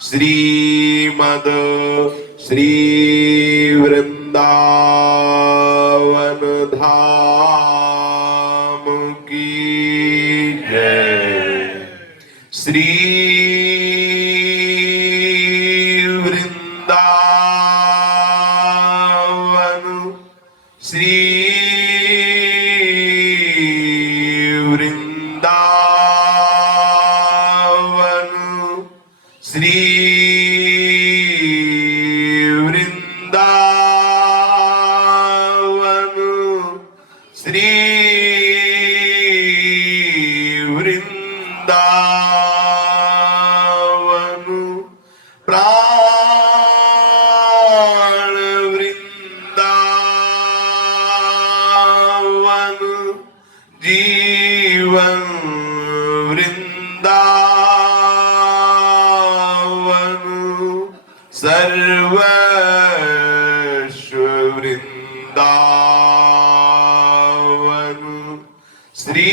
श्रीमद श्री वृंदावन धाम की जय। श्री वृंदावन श्री वृंदावन श्री वृंदावन श्री वृंदावन प्राण वृंदावन जीवन वृंदावन सर्वस्व वृंदावन श्री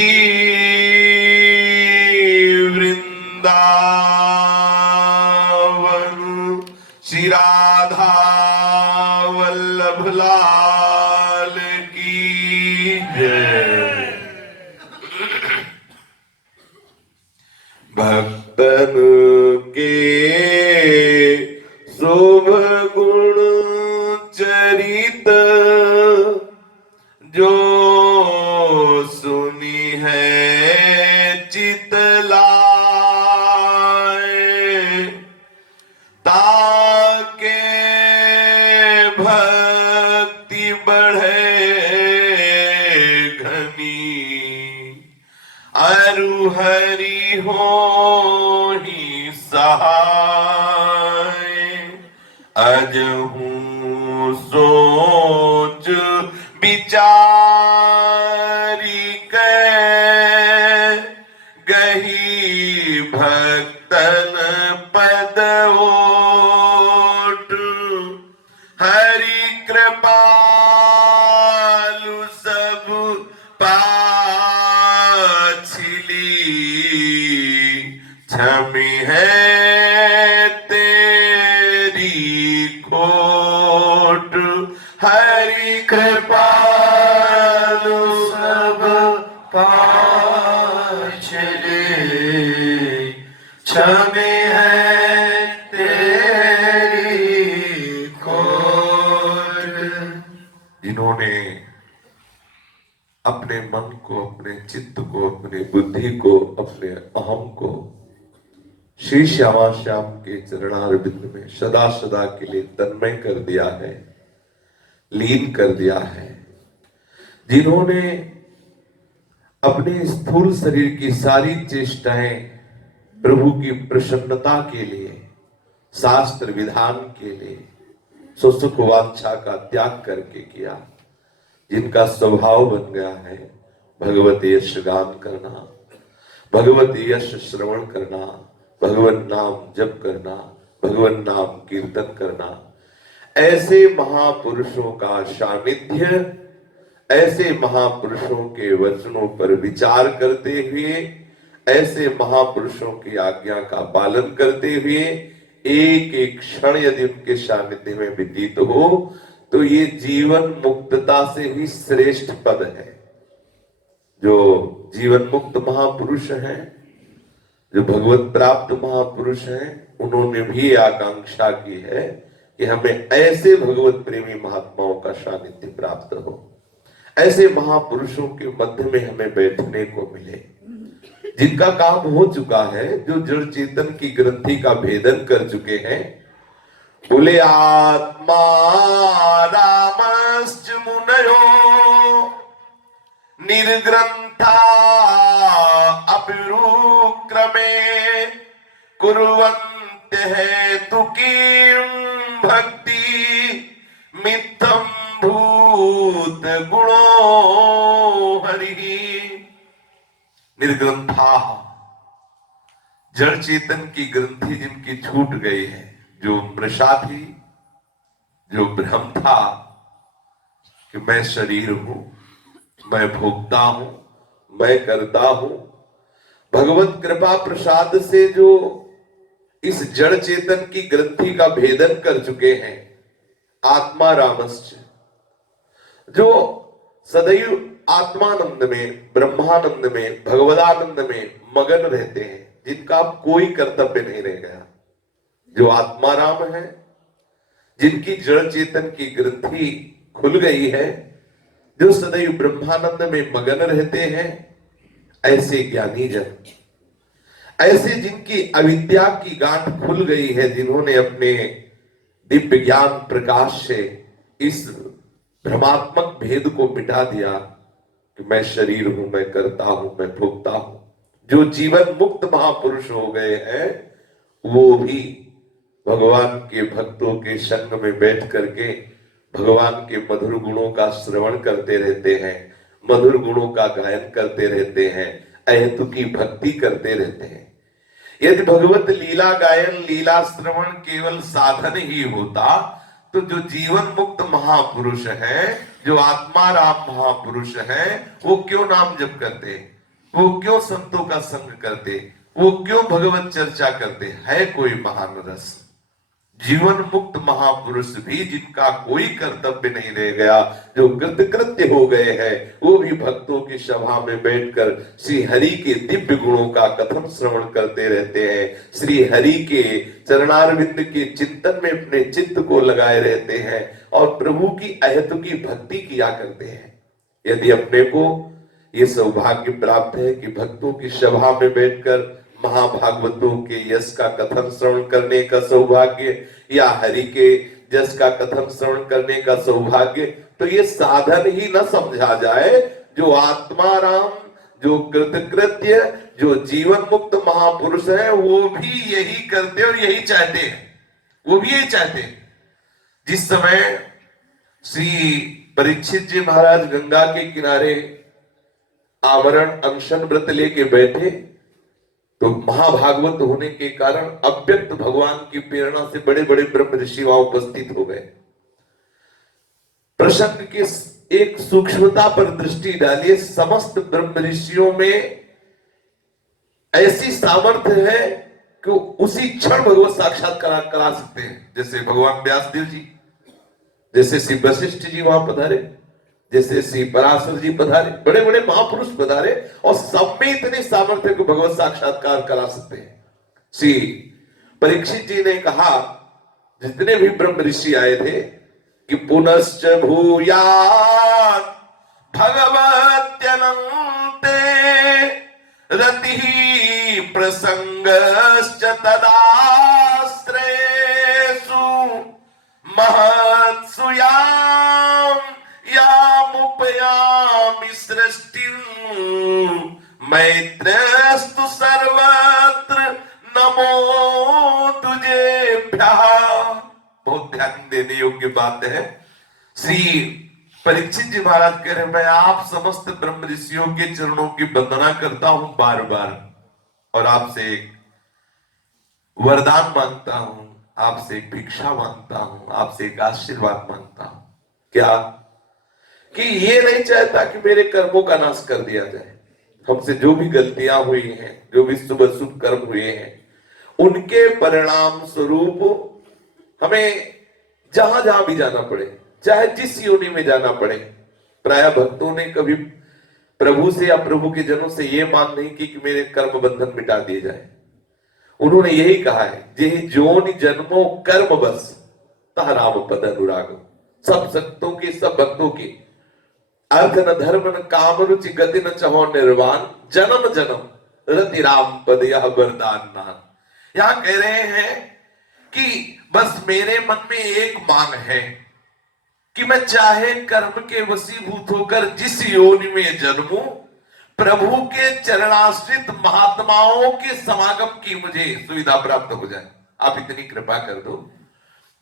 वृंदावन श्री राधा वल्लभ लाल की जय। भक्तन के शुभ गुण चरित जो सुनी है चितलाए, ताके भक्ति बढ़े घनी, अरु हरि हो ही सहाय। अजहूं सोच विचारी के गही भक्तन पद ओट, हरि कृपालु सब पाछिली, क्षमी है तेरी खोट। हरि कृपालु सब पाछिली, क्षमी है तेरी खोट। जिन्होंने अपने मन को, अपने चित्त को, अपनी बुद्धि को, अपने अहम को श्री श्यामा श्याम के चरणारविंद में सदा सदा के लिए तन्मय कर दिया है, लीन कर दिया है, जिन्होंने अपने स्थूल शरीर की सारी चेष्टाएं प्रभु की प्रसन्नता के लिए, शास्त्र विधान के लिए, सुख वांछा का त्याग करके किया, जिनका स्वभाव बन गया है भगवत यश गान करना, भगवत यश श्रवण करना, भगवन नाम जप करना, भगवन नाम कीर्तन करना। ऐसे महापुरुषों का सानिध्य, ऐसे महापुरुषों के वचनों पर विचार करते हुए, ऐसे महापुरुषों की आज्ञा का पालन करते हुए एक एक क्षण यदि उनके सानिध्य में व्यतीत हो तो ये जीवन मुक्तता से भी श्रेष्ठ पद है। जो जीवन मुक्त महापुरुष हैं, जो भगवत प्राप्त महापुरुष हैं, उन्होंने भी आकांक्षा की है कि हमें ऐसे भगवत प्रेमी महात्माओं का सानिध्य प्राप्त हो, ऐसे महापुरुषों के मध्य में हमें बैठने को मिले, जिनका काम हो चुका है, जो जड़ चेतन की ग्रंथि का भेदन कर चुके हैं। बोले आत्मा रामश्च मुनयो निर्ग्रंथा अपिरुक्रमे कुर्वन्ते हेतु कीं भक्ति मित्थं भूत गुणो हरि। निर्ग्रंथा, जड़ चेतन की ग्रंथि जिनकी छूट गई है, जो मृषा थी, जो भ्रम था कि मैं शरीर हूं, मैं भोगता हूं, मैं करता हूं, भगवत कृपा प्रसाद से जो इस जड़ चेतन की ग्रंथि का भेदन कर चुके हैं। आत्मा रामश्च, जो सदैव आत्मानंद में, ब्रह्मानंद में, भगवदानंद में मगन रहते हैं, जिनका अब कोई कर्तव्य नहीं रह गया, जो आत्मा राम है, जिनकी जड़ चेतन की ग्रंथि खुल गई है, जो सदैव ब्रह्मानंद में मगन रहते हैं, ऐसे ज्ञानी जन, ऐसे जिनकी अविद्या की गांठ खुल गई है, जिन्होंने अपने दिव्य ज्ञान प्रकाश से इस भ्रमात्मक भेद को मिटा दिया कि मैं शरीर हूं, मैं करता हूं, मैं भोगता हूं, जो जीवन मुक्त महापुरुष हो गए हैं, वो भी भगवान के भक्तों के संग में बैठ करके भगवान के मधुर गुणों का श्रवण करते रहते हैं, मधुर गुणों का गायन करते रहते हैं, अहेतु की भक्ति करते रहते हैं। यदि भगवत लीला गायन, लीला श्रवण केवल साधन ही होता, तो जो जीवन मुक्त महापुरुष हैं, जो आत्मा राम महापुरुष हैं, वो क्यों नाम जप करते, वो क्यों संतों का संग करते, वो क्यों भगवत चर्चा करते? है कोई महान रस? जीवन मुक्त महापुरुष भी, जिनका कोई कर्तव्य नहीं रह गया, जो कृतकृत्य हो गए हैं, वो भी भक्तों की सभा में बैठकर श्री हरि के दिव्य गुणों का कथन श्रवण करते रहते हैं, श्री हरि के चरणारविंद के चिंतन में अपने चित्त को लगाए रहते हैं और प्रभु की अहेतु की भक्ति किया करते हैं। यदि अपने को ये सौभाग्य प्राप्त है कि भक्तों की सभा में बैठकर महाभागवतों के यश का कथन श्रवण करने का सौभाग्य, या हरि के यश का कथन श्रवण करने का सौभाग्य, तो ये साधन ही न समझा जाए। जो आत्मा राम, जो कृतकृत्य, जो जीवन मुक्त महापुरुष है, वो भी यही करते और यही चाहते हैं, वो भी यही चाहते हैं। जिस समय श्री परीक्षित जी महाराज गंगा के किनारे आवरण अनशन व्रत लेके बैठे, तो महाभागवत होने के कारण अव्यक्त भगवान की प्रेरणा से बड़े बड़े ब्रह्म ऋषि वहां उपस्थित हो गए। प्रसंग के एक सूक्ष्मता पर दृष्टि डालिए। समस्त ब्रह्म ऋषियों में ऐसी सामर्थ्य है कि उसी क्षण भगवत साक्षात्कार करा सकते हैं। जैसे भगवान व्यासदेव जी, जैसे श्री वशिष्ठ जी वहां पधारे, जैसे श्री पराशर जी पधारे, बड़े बड़े महापुरुष पधारे, और सब में इतने सामर्थ्य को भगवत साक्षात्कार करा सकते हैं। श्री परीक्षित जी ने कहा, जितने भी ब्रह्म ऋषि आए थे, कि पुनश्च भूयात् भगवत्यनन्ते रतिः प्रसंगश्च तदाश्रयेषु महत्सु यामुपयामि सृष्टिं मैत्रेस्तु सर्वत्र नमो तुझेभ्यः। बहुत ध्यान देने योग्य बात है। श्री परीक्षित जी महाराज कह रहे, मैं आप समस्त ब्रह्म ऋषियों के चरणों की वंदना करता हूं बार बार, और आपसे एक वरदान मांगता हूं, आपसे एक भिक्षा मांगता हूं, आपसे एक आशीर्वाद मांगता हूं। क्या? कि ये नहीं चाहता कि मेरे कर्मों का नाश कर दिया जाए। हमसे जो भी गलतियां हुई हैं, जो भी शुभ शुभ कर्म हुए हैं, उनके परिणाम स्वरूप हमें जहां जहां भी जाना पड़े, चाहे जिस योनि में जाना पड़े। प्राय भक्तों ने कभी प्रभु से या प्रभु के जनों से यह मांग नहीं की कि मेरे कर्म बंधन मिटा दिए जाए। उन्होंने यही कहा है, जेहि जोनि जन्मों कर्म बस तह राम पद अनुराग। सब संतों के, सब भक्तों के अर्थ न धर्म न काम रुचि गति न चहो निर्वाण, जन्म जन्म रति राम पद यह वरदान नान। यहां कह रहे हैं कि बस मेरे मन में एक मांग है कि मैं चाहे कर्म के वशीभूत होकर जिस योनि में जन्मूं, प्रभु के चरणाश्रित महात्माओं के समागम की मुझे सुविधा प्राप्त हो जाए। आप इतनी कृपा कर दो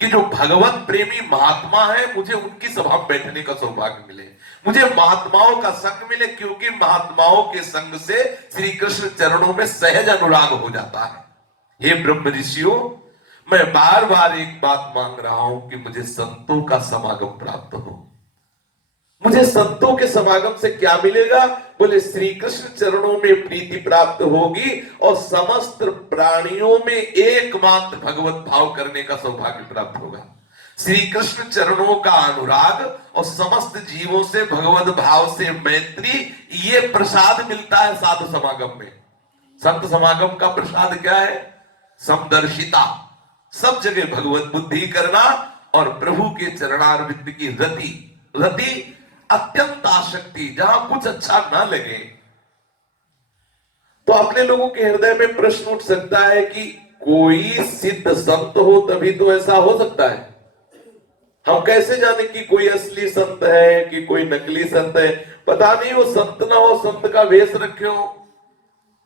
कि जो भगवत प्रेमी महात्मा है, मुझे उनकी सभा में बैठने का सौभाग्य मिले, मुझे महात्माओं का संग मिले, क्योंकि महात्माओं के संग से श्री कृष्ण चरणों में सहज अनुराग हो जाता है। हे ब्रह्म ऋषियों, मैं बार बार एक बात मांग रहा हूं कि मुझे संतों का समागम प्राप्त हो। मुझे संतों के समागम से क्या मिलेगा? बोले श्री कृष्ण चरणों में प्रीति प्राप्त होगी और समस्त प्राणियों में एकमात्र भगवत भाव करने का सौभाग्य प्राप्त होगा। श्री कृष्ण चरणों का अनुराग और समस्त जीवों से भगवत भाव से मैत्री, ये प्रसाद मिलता है साधु समागम में। संत समागम का प्रसाद क्या है? समदर्शिता, सब जगह भगवत बुद्धि करना और प्रभु के चरणारविंद की रति। रति अत्यंत आसक्ति, जहां कुछ अच्छा ना लगे। तो अपने लोगों के हृदय में प्रश्न उठ सकता है कि कोई सिद्ध संत हो तभी तो ऐसा हो सकता है। हम कैसे जाने कि कोई असली संत है कि कोई नकली संत है? पता नहीं वो संत ना हो, संत का वेश रखे हो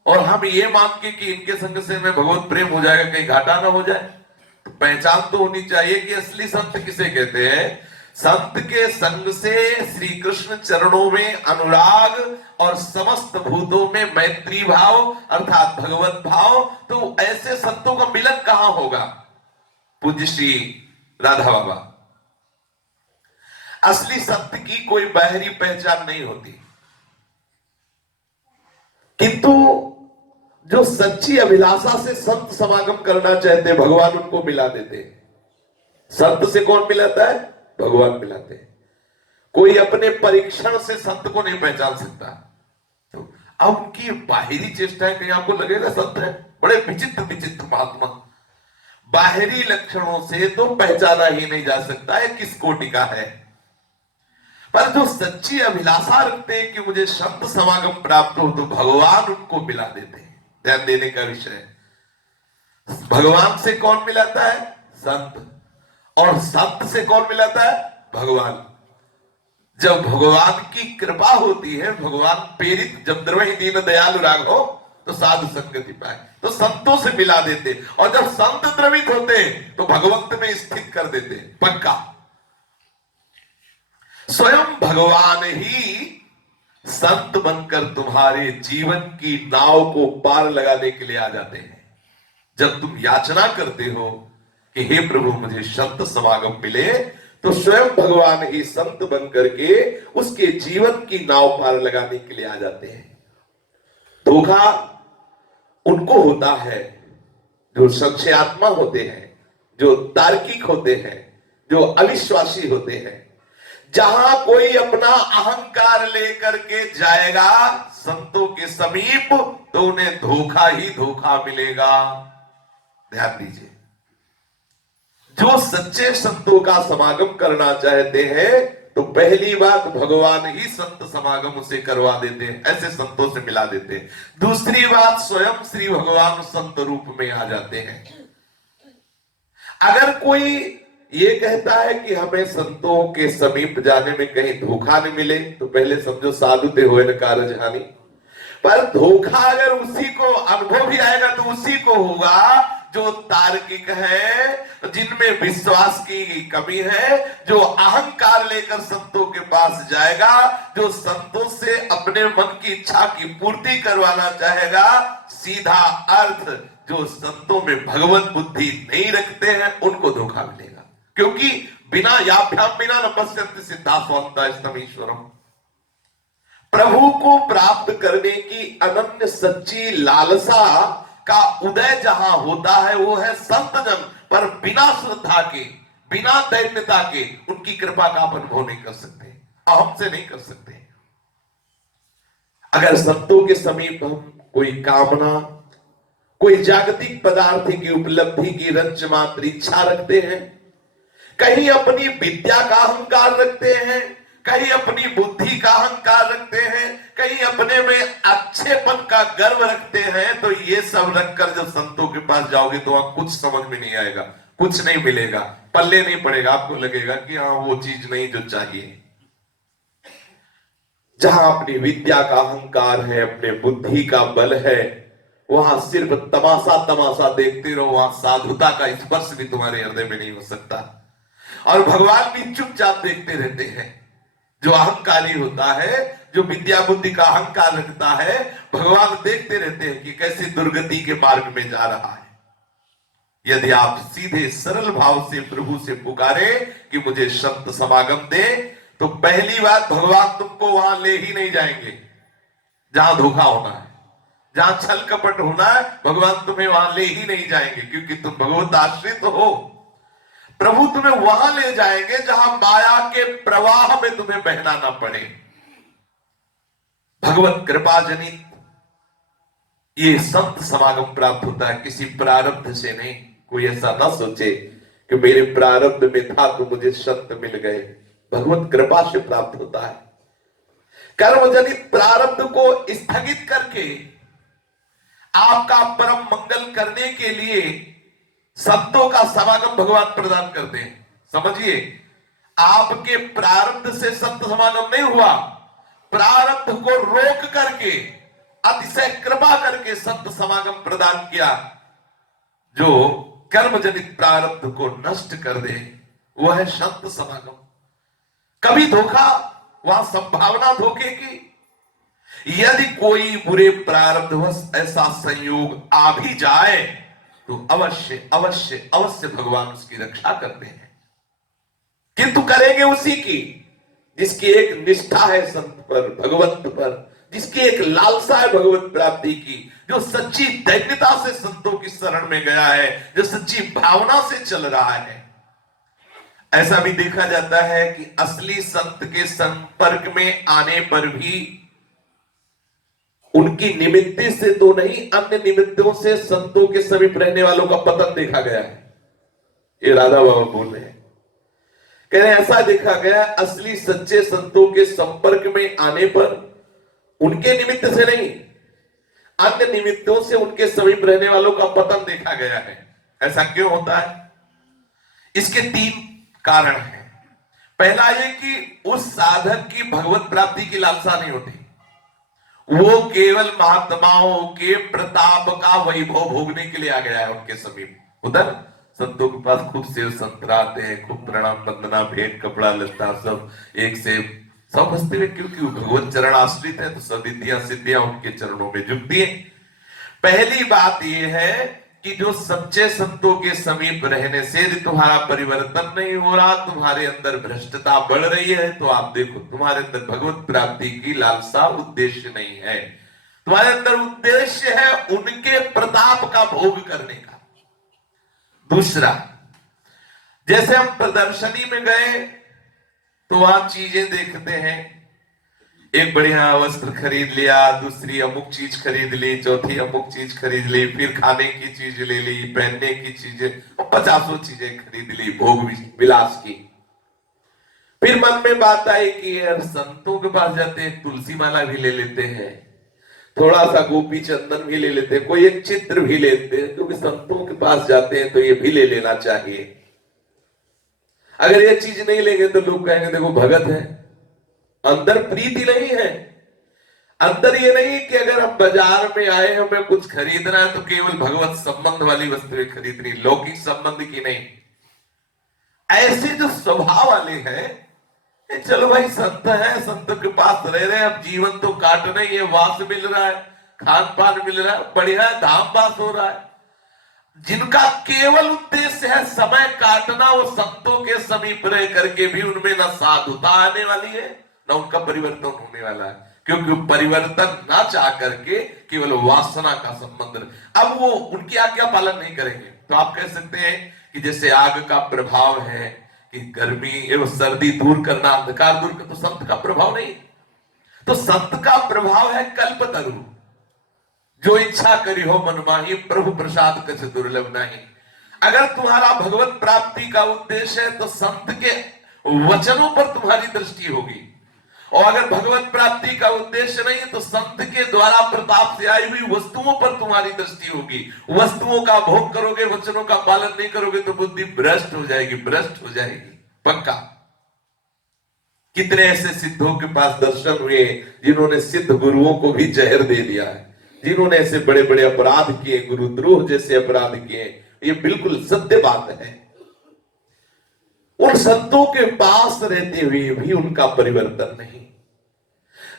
और हम ये मान के कि इनके संग से में भगवत प्रेम हो जाएगा, कहीं घाटा ना हो जाए। तो पहचान तो होनी चाहिए कि असली संत किसे कहते हैं। संत के संग से श्री कृष्ण चरणों में अनुराग और समस्त भूतों में मैत्री भाव अर्थात भगवत भाव। तो ऐसे संतों का मिलन कहां होगा? पूज्य श्री राधा बाबा। असली संत की कोई बाहरी पहचान नहीं होती, किंतु जो सच्ची अभिलाषा से संत समागम करना चाहते भगवान उनको मिला देते। संत से कौन मिलाता है? भगवान मिलाते हैं। कोई अपने परीक्षण से संत को नहीं पहचान सकता। तो अब उनकी बाहरी चेष्टाएं कहीं आपको लगेगा संत है, बड़े विचित्र विचित्र महात्मा। बाहरी लक्षणों से तो पहचाना ही नहीं जा सकता है किस कोटि का है। पर जो सच्ची अभिलाषा रखते हैं कि मुझे संत समागम प्राप्त हो, तो भगवान उनको मिला देते हैं। ध्यान देने का विषय, भगवान से कौन मिलाता है? संत। और संत से कौन मिलाता है? भगवान। जब भगवान की कृपा होती है, भगवान प्रेरित, जब द्रवहि दीन दयालु राघव तो साधु संगति पाए, तो संतों से मिला देते। और जब संत द्रवित होते तो भगवंत में स्थित कर देते पक्का। स्वयं भगवान ही संत बनकर तुम्हारे जीवन की नाव को पार लगाने के लिए आ जाते हैं। जब तुम याचना करते हो कि हे प्रभु मुझे संत समागम मिले, तो स्वयं भगवान ही संत बनकर के उसके जीवन की नाव पार लगाने के लिए आ जाते हैं। धोखा उनको होता है जो संशयात्मा होते हैं, जो तार्किक होते हैं, जो अविश्वासी होते हैं। जहां कोई अपना अहंकार लेकर के जाएगा संतों के समीप, तो उन्हें धोखा ही धोखा मिलेगा। ध्यान दीजिए, जो सच्चे संतों का समागम करना चाहते हैं, तो पहली बात भगवान ही संत समागम उसे करवा देते हैं, ऐसे संतों से मिला देते हैं। दूसरी बात, स्वयं श्री भगवान संत रूप में आ जाते हैं। अगर कोई ये कहता है कि हमें संतों के समीप जाने में कहीं धोखा न मिले, तो पहले समझो साधु ते होए न कारज हानि। पर धोखा अगर उसी को अनुभव भी आएगा तो उसी को होगा जो तार्किक है, जिनमें विश्वास की कमी है, जो अहंकार लेकर संतों के पास जाएगा, जो संतों से अपने मन की इच्छा की पूर्ति करवाना चाहेगा। सीधा अर्थ, जो संतों में भगवत बुद्धि नहीं रखते हैं उनको धोखा मिलेगा। क्योंकि बिना याभ्याम बिना न पश्यन्ति सिद्धा स्वांतः ईश्वरम। प्रभु को प्राप्त करने की अनन्य सच्ची लालसा का उदय जहां होता है, वो है संत जन। पर बिना श्रद्धा के, बिना दैन्यता के उनकी कृपा का आप अनुभव नहीं कर सकते, अहम से नहीं कर सकते। अगर संतों के समीप हम कोई कामना, कोई जागतिक पदार्थ की उपलब्धि की रंच मात्र इच्छा रखते हैं, कहीं अपनी विद्या का अहंकार रखते हैं, कहीं अपनी बुद्धि का अहंकार रखते हैं, कहीं अपने में अच्छेपन का गर्व रखते हैं, तो ये सब रखकर जब संतों के पास जाओगे तो वहां कुछ समझ में नहीं आएगा, कुछ नहीं मिलेगा, पल्ले नहीं पड़ेगा। आपको लगेगा कि हाँ वो चीज नहीं जो चाहिए। जहां अपनी विद्या का अहंकार है, अपने बुद्धि का बल है, वहां सिर्फ तमाशा तमाशा देखते रहो, वहां साधुता का स्पर्श भी तुम्हारे हृदय में नहीं हो सकता। और भगवान भी चुपचाप देखते रहते हैं। जो अहंकारी होता है, जो विद्या बुद्धि का अहंकार रखता है, भगवान देखते रहते हैं कि कैसे दुर्गति के मार्ग में जा रहा है। यदि आप सीधे सरल भाव से प्रभु से पुकारे कि मुझे संत समागम दे, तो पहली बात, भगवान तुमको वहां ले ही नहीं जाएंगे जहां धोखा होना है, जहां छल कपट होना है, भगवान तुम्हें वहां ले ही नहीं जाएंगे, क्योंकि तुम भगवत आश्रित हो। प्रभु तुम्हें वहां ले जाएंगे जहां माया के प्रवाह में तुम्हें बहना ना पड़े। भगवत कृपा जनित ये संत समागम प्राप्त होता है, किसी प्रारब्ध से नहीं। कोई ऐसा ना सोचे कि मेरे प्रारब्ध में था तो मुझे संत मिल गए, भगवत कृपा से प्राप्त होता है। कर्मजनित प्रारब्ध को स्थगित करके आपका परम मंगल करने के लिए संतों का समागम भगवान प्रदान करते हैं। समझिए, आपके प्रारब्ध से संत समागम नहीं हुआ, प्रारब्ध को रोक करके अतिशय कृपा करके संत समागम प्रदान किया। जो कर्मजनित प्रारब्ध को नष्ट कर दे वह है संत समागम। कभी धोखा, वहां संभावना धोखे की। यदि कोई बुरे प्रारब्धवश ऐसा संयोग आ भी जाए तो अवश्य अवश्य अवश्य भगवान उसकी रक्षा करते हैं, किंतु करेंगे उसी की जिसकी एक निष्ठा है संत पर, भगवंत पर, जिसकी एक लालसा है भगवत प्राप्ति की, जो सच्ची दैन्यता से संतों की शरण में गया है, जो सच्ची भावना से चल रहा है। ऐसा भी देखा जाता है कि असली संत के संपर्क में आने पर भी उनकी निमित्त से तो नहीं, अन्य निमित्तों से संतों के समीप रहने वालों का पतन देखा गया है। ये राधा बाबा बोल रहे हैं, कह रहे हैं ऐसा देखा गया, असली सच्चे संतों के संपर्क में आने पर उनके निमित्त से नहीं, अन्य निमित्तों से उनके समीप रहने वालों का पतन देखा गया है। ऐसा क्यों होता है? इसके 3 कारण हैं। पहला ये कि उस साधक की भगवत प्राप्ति की लालसा नहीं होती, वो केवल महात्माओं के प्रताप का वैभव भोगने के लिए आ गया है उनके समीप। उधर संतों के पास खूब सेव संतरा आते हैं, खूब प्रणाम वंदना भेंट कपड़ा लत्ता सब एक से सब हंसते हुए, क्योंकि भगवत चरण आश्रित है तो सब रिद्धियां सिद्धियां उनके चरणों में झुकती है। पहली बात यह है कि जो सच्चे संतों के समीप रहने से यदि तुम्हारा परिवर्तन नहीं हो रहा, तुम्हारे अंदर भ्रष्टता बढ़ रही है, तो आप देखो तुम्हारे अंदर भगवत प्राप्ति की लालसा उद्देश्य नहीं है, तुम्हारे अंदर उद्देश्य है उनके प्रताप का भोग करने का। दूसरा, जैसे हम प्रदर्शनी में गए तो वहां चीजें देखते हैं, एक बढ़िया वस्त्र खरीद लिया, दूसरी अमुक चीज खरीद ली, चौथी अमुक चीज खरीद ली, फिर खाने की चीज ले ली, पहनने की चीजें, 50 चीजें खरीद ली भोग विलास की। फिर मन में बात आई कि यार संतों के पास जाते हैं, तुलसी माला भी ले लेते हैं, थोड़ा सा गोपी चंदन भी ले लेते हैं, कोई एक चित्र भी लेते हैं, क्योंकि संतों के पास जाते हैं तो ये भी ले लेना चाहिए। अगर ये चीज नहीं लेंगे तो लोग कहेंगे देखो भगत है, अंदर प्रीति नहीं है। अंदर ये नहीं कि अगर हम बाजार में आए हमें कुछ खरीदना है तो केवल भगवत संबंध वाली वस्तुएं खरीदनी, लौकिक संबंध की नहीं। ऐसे जो स्वभाव वाले हैं, चलो भाई संत है, संत के पास रह रहे हैं, अब जीवन तो काटना ही है, वास मिल रहा है, खान पान मिल रहा है, बढ़िया धाम पास हो रहा है। जिनका केवल उद्देश्य है समय काटना, वो संतों के समीप रह करके भी उनमें न साधुता आने वाली है न उनका परिवर्तन होने वाला है, क्योंकि परिवर्तन ना चाह करके केवल वासना का संबंध। अब वो उनकी आज्ञा पालन नहीं करेंगे तो आप कह सकते हैं कि जैसे आग का प्रभाव है कि गर्मी एवं सर्दी दूर करना, अंधकार दूर करना, तो संत का प्रभाव नहीं। तो संत का प्रभाव है कल्पतरु, जो इच्छा करी हो मन माही, प्रभु प्रसाद कछ दुर्लभ नहीं। अगर तुम्हारा भगवत प्राप्ति का उद्देश्य है तो संत के वचनों पर तुम्हारी दृष्टि होगी, और अगर भगवत प्राप्ति का उद्देश्य नहीं है तो संत के द्वारा प्रताप से आई हुई वस्तुओं पर तुम्हारी दृष्टि होगी। वस्तुओं का भोग करोगे, वचनों का पालन नहीं करोगे तो बुद्धि भ्रष्ट हो जाएगी, भ्रष्ट हो जाएगी पक्का। कितने ऐसे सिद्धों के पास दर्शन हुए जिन्होंने सिद्ध गुरुओं को भी जहर दे दिया है, जिन्होंने ऐसे बड़े बड़े अपराध किए, गुरुद्रोह जैसे अपराध किए। ये बिल्कुल सत्य बात है। उन संतों के पास रहते हुए भी उनका परिवर्तन नहीं।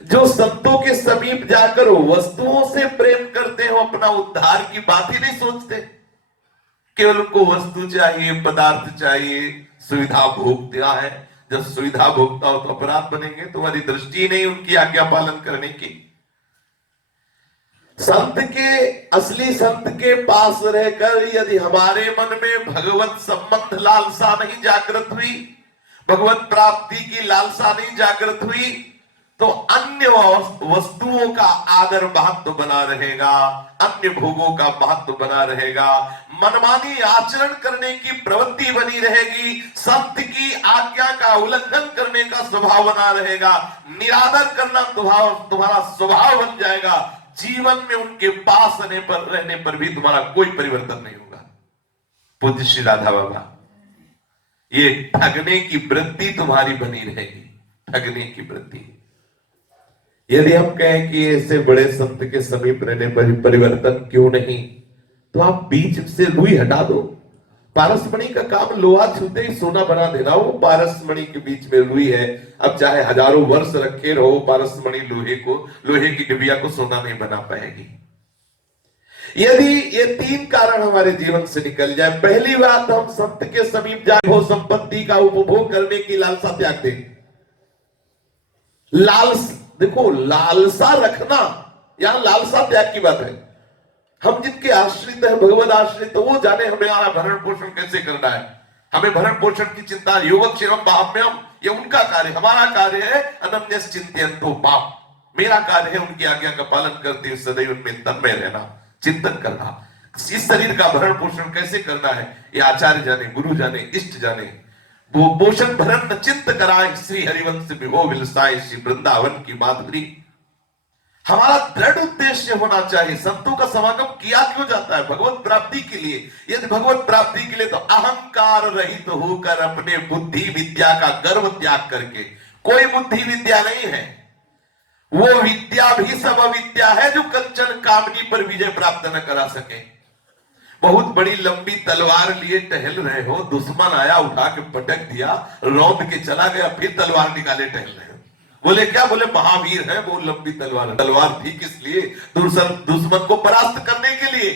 जो संतों के समीप जाकर वस्तुओं से प्रेम करते हो, अपना उद्धार की बात ही नहीं सोचते, केवल उनको वस्तु चाहिए, पदार्थ चाहिए, सुविधा भोगता है। जब सुविधा भोगता हो तो अपराध बनेंगे? तुम्हारी दृष्टि नहीं उनकी आज्ञा पालन करने की। संत के, असली संत के पास रहकर यदि हमारे मन में भगवत संबंध लालसा नहीं जागृत हुई, भगवत प्राप्ति की लालसा नहीं जागृत हुई, तो अन्य वस्तुओं का आदर महत्व बना रहेगा, अन्य भोगों का महत्व बना रहेगा, मनमानी आचरण करने की प्रवृत्ति बनी रहेगी, संत की आज्ञा का उल्लंघन करने का स्वभाव बना रहेगा, निरादर करना तुम्हारा स्वभाव बन जाएगा। जीवन में उनके पास रहने पर भी तुम्हारा कोई परिवर्तन नहीं होगा। पूज्य श्री राधा बाबा, ये ठगने की वृत्ति तुम्हारी बनी रहेगी, ठगने की वृत्ति। यदि हम कहें कि ऐसे बड़े संत के समीप रहने पर परिवर्तन क्यों नहीं, तो आप बीच से रुई हटा दो। पारसमणि का काम लोहा छूते ही सोना बना देना। वो पारसमणि के बीच में रुई है, अब चाहे हजारों वर्ष रखे रहो, पारसमणि लोहे की डिबिया को सोना नहीं बना पाएगी। यदि ये तीन कारण हमारे जीवन से निकल जाए, पहली बात, हम संत के समीप जाए, भोग संपत्ति का उपभोग करने की लालसा त्याग दें। देखो, लालसा रखना, यहां लालसा त्याग की बात है। हम जिनके आश्रित हैं, भगवत आश्रित, तो वो जाने हमें हमारा भरण पोषण कैसे करना है। हमें भरण पोषण की चिंता, योगक्षेमम बाह्यम, ये उनका कार्य। हमारा कार्य है अनन्यस चिंतयन्तो पाप। मेरा कार्य है उनकी आज्ञा का पालन करते हुए सदैव उनमें तन्मय रहना, चिंतन करना। इस शरीर का भरण पोषण कैसे करना है, ये आचार्य जाने, गुरु जाने, इष्ट जाने। वो पोषण भरण न चिंत कराए, श्री हरिवंश विभो विलसाए, श्री वृंदावन की माधुरी। हमारा दृढ़ उद्देश्य होना चाहिए। संतों का समागम किया क्यों जाता है? भगवत प्राप्ति के लिए। यदि भगवत प्राप्ति के लिए, तो अहंकार रहित होकर अपने बुद्धि विद्या का गर्व त्याग करके, कोई बुद्धि विद्या नहीं है, वो विद्या भी सब अविद्या है जो कंचन कामनी पर विजय प्राप्त न करा सके। बहुत बड़ी लंबी तलवार लिए टहल रहे हो, दुश्मन आया, उठा के पटक दिया, रौंद के चला गया, फिर तलवार निकाले टहल रहे हो। बोले क्या? बोले महावीर है, वो लंबी तलवार। तलवार थी किस लिए? दुश्मन को परास्त करने के लिए।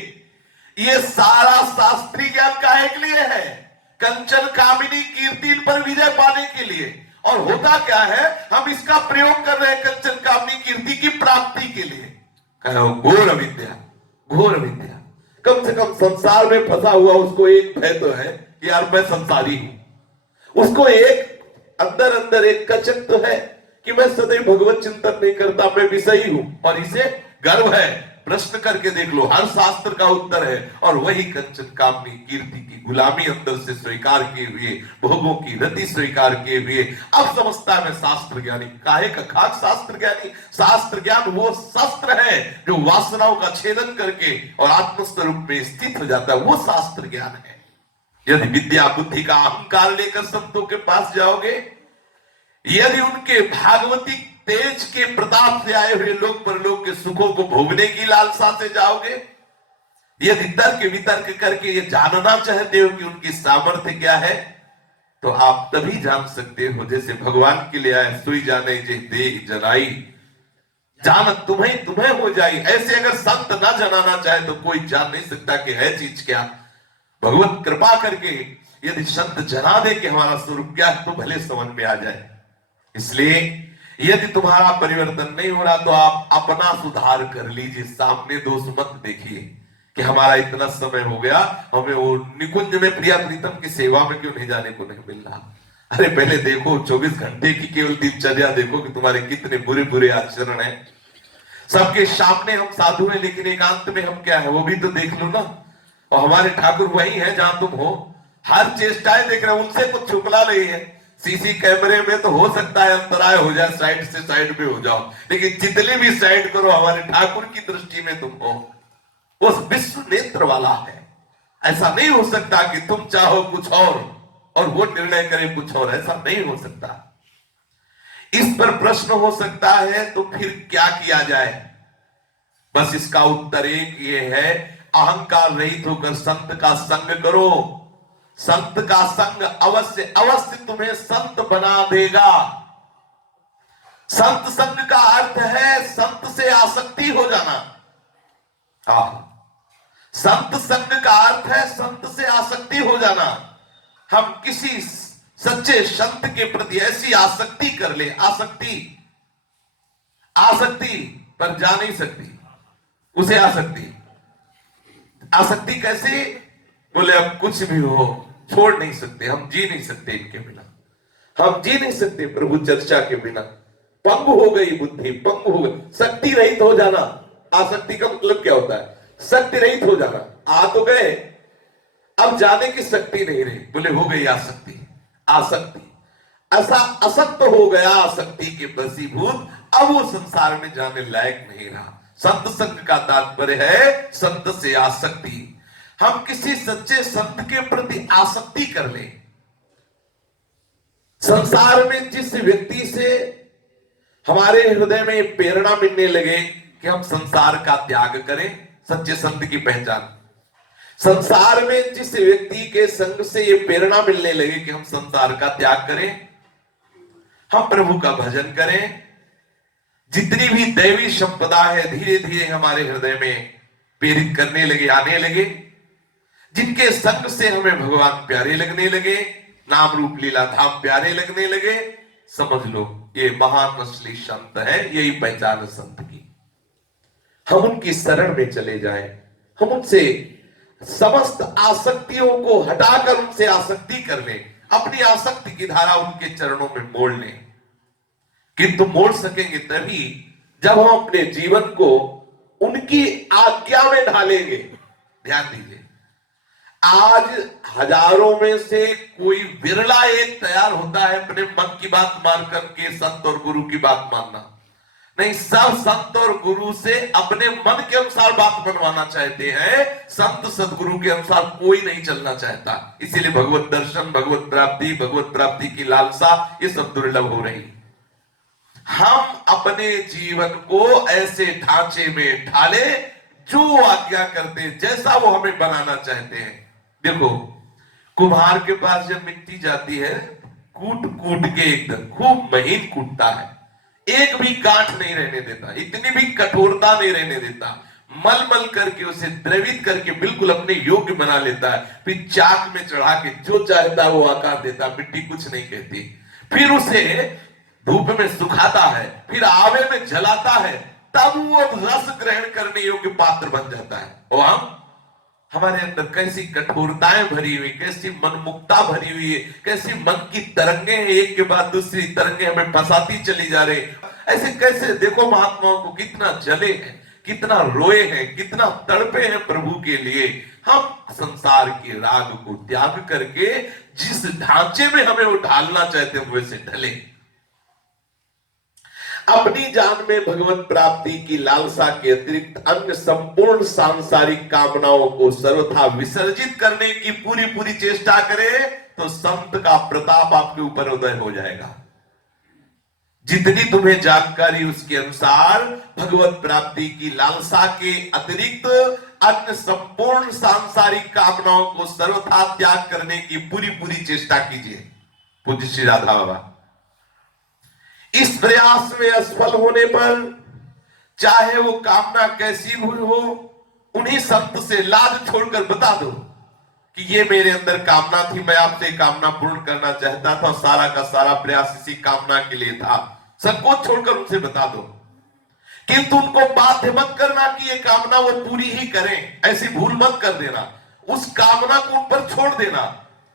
ये सारा शास्त्रीय ज्ञान काहे के लिए है? कंचन कामिनी कीर्ति पर विजय पाने के लिए। और होता क्या है, हम इसका प्रयोग कर रहे हैं कंचन कामिनी कीर्ति की प्राप्ति के लिए। कहो घोर अविद्या, घोर अविद्या। कम से कम संसार में फंसा हुआ उसको एक भय तो है कि यार मैं संसारी हूं। उसको एक अंदर अंदर एक कचक तो है कि मैं सदैव भगवत चिंतन नहीं करता, मैं विषयी हूं, और इसे गर्व है। प्रश्न करके देख लो, हर शास्त्र का उत्तर है। और वही कंचन कामनी कीर्ति की गुलामी अंदर से स्वीकार किए हुए, भोगों की रति स्वीकार किए हुए, अब समझता है मैं शास्त्र ज्ञानी। काहे का खाक शास्त्र ज्ञानी? शास्त्र ज्ञान वो शस्त्र है जो वासनाओं का छेदन करके और आत्मस्वरूप में स्थित हो जाता है, वो शास्त्र ज्ञान है। यदि विद्या बुद्धि का अहंकार लेकर संतों के पास जाओगे, यदि उनके भागवती तेज के प्रताप से आए हुए लोक परलोक के सुखों को भोगने की लालसा से जाओगे, यदि तर्क वितर्क करके ये जानना चाहते हो कि उनकी सामर्थ्य क्या है, तो आप तभी जान सकते हो जैसे भगवान के लिए आए, सुई जाने जे देह जनाई, जान तुम्हें हो जाए। ऐसे अगर संत ना जनाना चाहे तो कोई जान नहीं सकता कि है चीज क्या। भगवत कृपा करके यदि संत जना दे कि हमारा स्वरूप क्या है, तो भले समझ में आ जाए। इसलिए यदि तुम्हारा परिवर्तन नहीं हो रहा, तो आप अपना सुधार कर लीजिए। सामने दोष मत देखिए कि हमारा इतना समय हो गया, हमें वो निकुंज में प्रिया प्रीतम की सेवा में क्यों नहीं जाने को नहीं मिल रहा। अरे पहले देखो, 24 घंटे की केवल दिनचर्या देखो कि तुम्हारे कितने बुरे बुरे आचरण हैं। सबके सामने हम साधु हैं, लेकिन एकांत में हम क्या है वो भी तो देख लो ना। और हमारे ठाकुर वही है जहां तुम हो, हर चेष्टाएं देख रहे हो, उनसे कुछ छुपला नहीं है। सीसी कैमरे में तो हो सकता है अंतराय हो जाए, साइड से साइड में हो जाओ, लेकिन जितने भी साइड करो, हमारे ठाकुर की दृष्टि में तुम हो। वो विश्व नेत्र वाला है। ऐसा नहीं हो सकता कि तुम चाहो कुछ और वो निर्णय करे कुछ और, ऐसा नहीं हो सकता। इस पर प्रश्न हो सकता है तो फिर क्या किया जाए? बस इसका उत्तर एक ये है, अहंकार रहित होकर संत का संग करो। संत का संग अवश्य अवश्य तुम्हें संत बना देगा। संत संग का अर्थ है संत से आसक्ति हो जाना। संत संग का अर्थ है संत से आसक्ति हो जाना। हम किसी सच्चे संत के प्रति ऐसी आसक्ति कर ले, आसक्ति पर जा नहीं सकती उसे आसक्ति कैसे? बोले अब कुछ भी हो छोड़ नहीं सकते, हम जी नहीं सकते इनके बिना, हम जी नहीं सकते प्रभु चर्चा के बिना। पंगु हो गई बुद्धि, पंगु हो गई, शक्ति रहित हो जाना। आसक्ति का मतलब क्या होता है? शक्ति रहित हो जाना। आ तो गए, अब जाने की शक्ति नहीं रही। बोले हो गई आसक्ति ऐसा असक्त हो गया आसक्ति के वशीभूत, अब वो संसार में जाने लायक नहीं रहा। संत संग का तात्पर्य है संत से आसक्ति। हम किसी सच्चे संत के प्रति आसक्ति कर ले। संसार में जिस व्यक्ति से हमारे हृदय में प्रेरणा मिलने लगे कि हम संसार का त्याग करें, सच्चे संत की पहचान। संसार में जिस व्यक्ति के संग से ये प्रेरणा मिलने लगे कि हम संसार का त्याग करें, हम प्रभु का भजन करें, जितनी भी दैवी संपदा है धीरे धीरे हमारे हृदय में प्रेरित करने लगे, आने लगे, जिनके संग से हमें भगवान प्यारे लगने लगे, नाम रूप लीला धाम प्यारे लगने लगे, समझ लो ये महान असली संत है। यही पहचान संत की। हम उनकी शरण में चले जाएं, हम उनसे समस्त आसक्तियों को हटाकर उनसे आसक्ति कर लें, अपनी आसक्ति की धारा उनके चरणों में मोड़ लें। किंतु मोड़ सकेंगे तभी जब हम अपने जीवन को उनकी आज्ञा में ढालेंगे। ध्यान दीजिए, आज हजारों में से कोई विरला एक तैयार होता है अपने मन की बात मान करके संत और गुरु की बात मानना। नहीं, सब संत और गुरु से अपने मन के अनुसार बात बनवाना चाहते हैं, संत सदगुरु के अनुसार कोई नहीं चलना चाहता। इसीलिए भगवत दर्शन, भगवत प्राप्ति की लालसा ये सब दुर्लभ हो रही। हम अपने जीवन को ऐसे ढांचे में ढाले जो आज्ञा करते, जैसा वो हमें बनाना चाहते हैं। देखो, कुम्हार के पास जब मिट्टी जाती है, कूट कूट के एकदम खूब महीन कूटता है, एक भी गांठ नहीं रहने देता, इतनी भी कठोरता नहीं रहने देता, मल मल करके उसे द्रवित करके बिल्कुल अपने योग्य बना लेता है। फिर चाक में चढ़ा के जो चाहता है वो आकार देता, मिट्टी कुछ नहीं कहती। फिर उसे धूप में सुखाता है, फिर आवे में जलाता है, तब वो रस ग्रहण करने योग्य पात्र बन जाता है। और हमारे अंदर कैसी कठोरताएं भरी हुई, कैसी मनमुक्ता भरी हुई है, कैसी मन की तरंगे हैं, एक के बाद दूसरी तरंगे हमें फंसाती चली जा रही। ऐसे कैसे देखो, महात्माओं को कितना जले हैं, कितना रोए हैं, कितना तड़पे हैं प्रभु के लिए। हम संसार के राग को त्याग करके जिस ढांचे में हमें वो ढालना चाहते हैं वैसे ढले। अपनी जान में भगवत प्राप्ति की लालसा के अतिरिक्त अन्य संपूर्ण सांसारिक कामनाओं को सर्वथा विसर्जित करने की पूरी पूरी चेष्टा करें तो संत का प्रताप आपके ऊपर उदय हो जाएगा। जितनी तुम्हें जानकारी उसके अनुसार भगवत प्राप्ति की लालसा के अतिरिक्त अन्य संपूर्ण सांसारिक कामनाओं को सर्वथा त्याग करने की पूरी पूरी चेष्टा कीजिए। पूज्य श्री राधा बाबा, इस प्रयास में असफल होने पर चाहे वो कामना कैसी भी हो, उन्हीं संत से लाज छोड़कर बता दो कि ये मेरे अंदर कामना थी, मैं आपसे कामना पूर्ण करना चाहता था, सारा का सारा प्रयास इसी कामना के लिए था। संकोच छोड़कर उनसे बता दो, किंतु उनको बाध्य मत करना कि ये कामना वो पूरी ही करें, ऐसी भूल मत कर देना। उस कामना को उन पर छोड़ देना,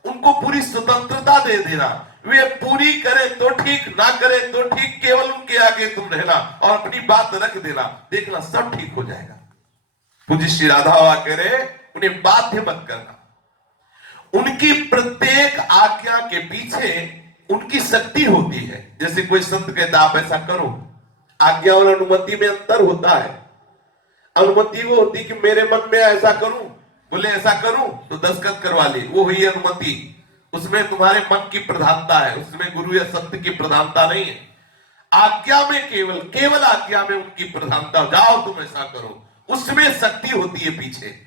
उनको पूरी स्वतंत्रता दे देना। वे पूरी करें तो ठीक, ना करें तो ठीक, केवल उनके आगे तुम रहना और अपनी बात रख देना, देखना सब ठीक हो जाएगा। पूज्य श्री राधा बाबा कह रहे, उन्हें बाध्य मत करना। उनकी प्रत्येक आज्ञा के पीछे उनकी शक्ति होती है। जैसे कोई संत कहता आप ऐसा करो, आज्ञा और अनुमति में अंतर होता है। अनुमति वो होती कि मेरे मन में ऐसा करूं, बोले ऐसा करूं तो दस्तखत करवा ले, वो हुई अनुमति। उसमें तुम्हारे मन की प्रधानता है, उसमें गुरु या संत की प्रधानता नहीं है। आज्ञा में केवल आज्ञा में उनकी प्रधानता, जाओ तुम ऐसा करो, उसमें शक्ति होती है पीछे।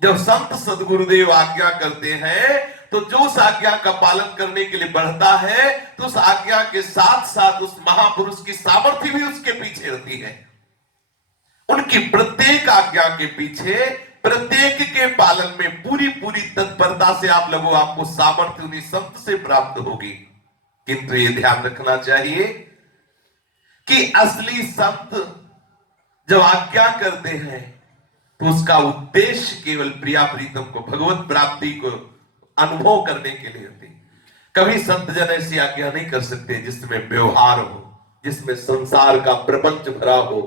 जब संत सदगुरुदेव आज्ञा करते हैं तो जो उस आज्ञा का पालन करने के लिए बढ़ता है तो उस आज्ञा के साथ साथ उस महापुरुष की सामर्थ्य भी उसके पीछे होती है। उनकी प्रत्येक आज्ञा के पीछे प्रत्येक के पालन में पूरी पूरी तत्परता से आप लगो, आपको सामर्थ्य उन्हीं संत से प्राप्त होगी। किंतु ये ध्यान रखना चाहिए कि असली संत जब आज्ञा करते हैं तो उसका उद्देश्य केवल प्रिया प्रीतम को, भगवत प्राप्ति को अनुभव करने के लिए होती। कभी संत जन ऐसी आज्ञा नहीं कर सकते जिसमें व्यवहार हो, जिसमें संसार का प्रपंच भरा हो,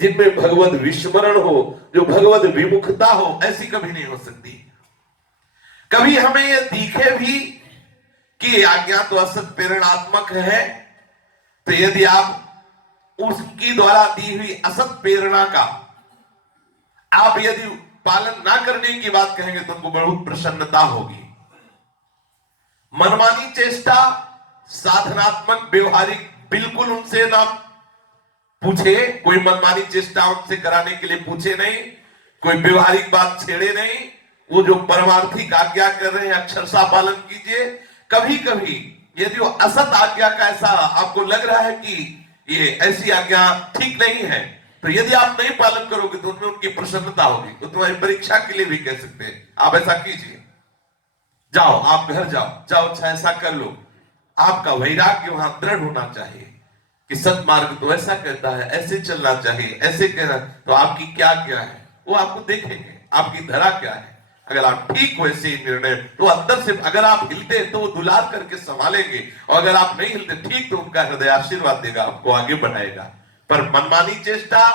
जिनमें भगवत विस्मरण हो, जो भगवत विमुखता हो, ऐसी कभी नहीं हो सकती। कभी हमें यह दिखे भी कि आज्ञा तो असत प्रेरणात्मक है, तो यदि आप उसकी द्वारा दी हुई असत प्रेरणा का आप यदि पालन ना करने की बात कहेंगे तो उनको बहुत प्रसन्नता होगी। मनमानी चेष्टा, साधनात्मक व्यवहारिक बिल्कुल उनसे ना पूछे, कोई मनमानी चेष्टा उनसे कराने के लिए पूछे नहीं, कोई व्यवहारिक बात छेड़े नहीं, वो जो परमार्थिक आज्ञा कर रहे हैं अक्षरशः पालन कीजिए। कभी कभी यदि वो असत आज्ञा का ऐसा आपको लग रहा है कि ये ऐसी आज्ञा ठीक नहीं है, तो यदि आप नहीं पालन करोगे तो उनमें उनकी प्रसन्नता होगी। तो तुम्हारी परीक्षा के लिए भी कह सकते हैं आप ऐसा कीजिए, जाओ आप घर जाओ, जाओ अच्छा ऐसा कर लो। आपका वैराग्य वहां दृढ़ होना चाहिए कि सत्मार्ग तो ऐसा कहता है, ऐसे चलना चाहिए, ऐसे कहना। तो आपकी क्या क्या है वो आपको देखेंगे, आपकी धरा क्या है। अगर आप ठीक वैसे निर्णय, तो अंदर से अगर आप हिलते तो वो दुलार करके संभालेंगे, और अगर आप नहीं हिलते ठीक तो उनका हृदय आशीर्वाद देगा, आपको आगे बढ़ाएगा। पर मनमानी चेष्टा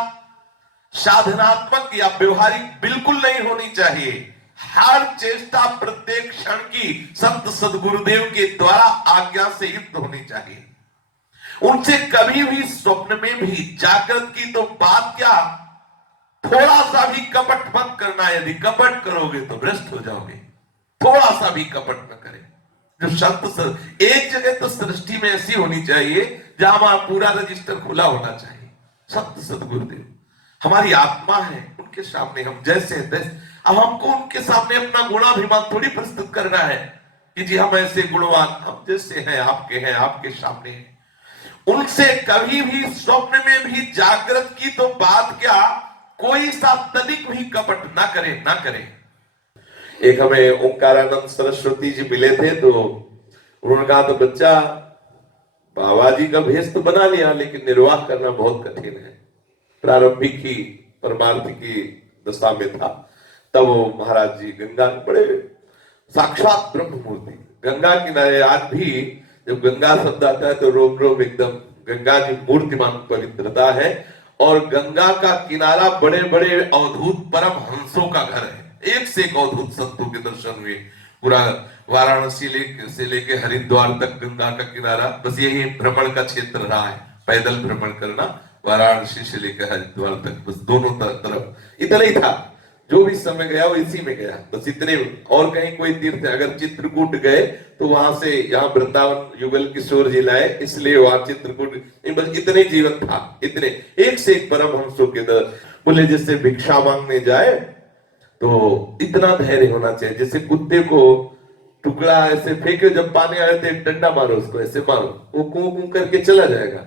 साधनात्मक या व्यवहारिक बिल्कुल नहीं होनी चाहिए। हर चेष्टा प्रत्येक क्षण की संत सदगुरुदेव के द्वारा आज्ञा से युक्त होनी चाहिए। उनसे कभी भी स्वप्न में भी, जागृत की तो बात क्या, थोड़ा सा भी कपट मत करना। यदि कपट करोगे तो भ्रष्ट हो जाओगे। थोड़ा सा भी कपट न करें। जो संत एक जगह तो सृष्टि में ऐसी होनी चाहिए जहां वहां पूरा रजिस्टर खुला होना चाहिए। संत सदगुरुदेव हमारी आत्मा है, उनके सामने हम जैसे हैं तैसे। अब हमको उनके सामने अपना गुणाभिमान थोड़ी प्रस्तुत करना है कि जी हम ऐसे गुणवान, हम जैसे हैं आपके सामने हैं। उनसे कभी भी स्वप्न में भी, जागृत की तो बात क्या, कोई सा तनिक भी कपट ना करें। एक हमें ओंकारानंद सरस्वती जी मिले थे, तो उन्होंने कहा तो बच्चा बाबा जी का भेष तो बना लिया, लेकिन निर्वाह करना बहुत कठिन है। प्रारंभिक ही परमार्थ की दशा में था, तब वो महाराज जी गंगा बड़े साक्षात ब्रह्म मूर्ति, गंगा किनारे आज भी जब गंगा शब्द आता है तो रोम रोम एकदम, गंगा की मूर्तिमान पवित्रता है। और गंगा का किनारा बड़े बड़े अवधूत परम हंसों का घर है। एक से एक अवधूत संतों के दर्शन हुए। पूरा वाराणसी से लेके हरिद्वार तक गंगा का किनारा, बस यही भ्रमण का क्षेत्र रहा है, पैदल भ्रमण करना वाराणसी से लेकर हरिद्वार तक, बस दोनों तरफ इतना ही था। जो भी समय गया वो इसी में गया, बस इतने। और कहीं कोई तीर्थ, अगर चित्रकूट गए तो वहां से यहाँ वृंदावन युगल किशोर जी लाए, इसलिए वहां चित्रकूट, बस इतने जीवन था। इतने एक से एक परमहंसों के दर बोले, जैसे भिक्षा मांगने जाए तो इतना धैर्य होना चाहिए। जैसे कुत्ते को टुकड़ा ऐसे फेंके, जब पानी आए तो एक डंडा मारो उसको, ऐसे मारो, वो कूं कूं करके चला जाएगा।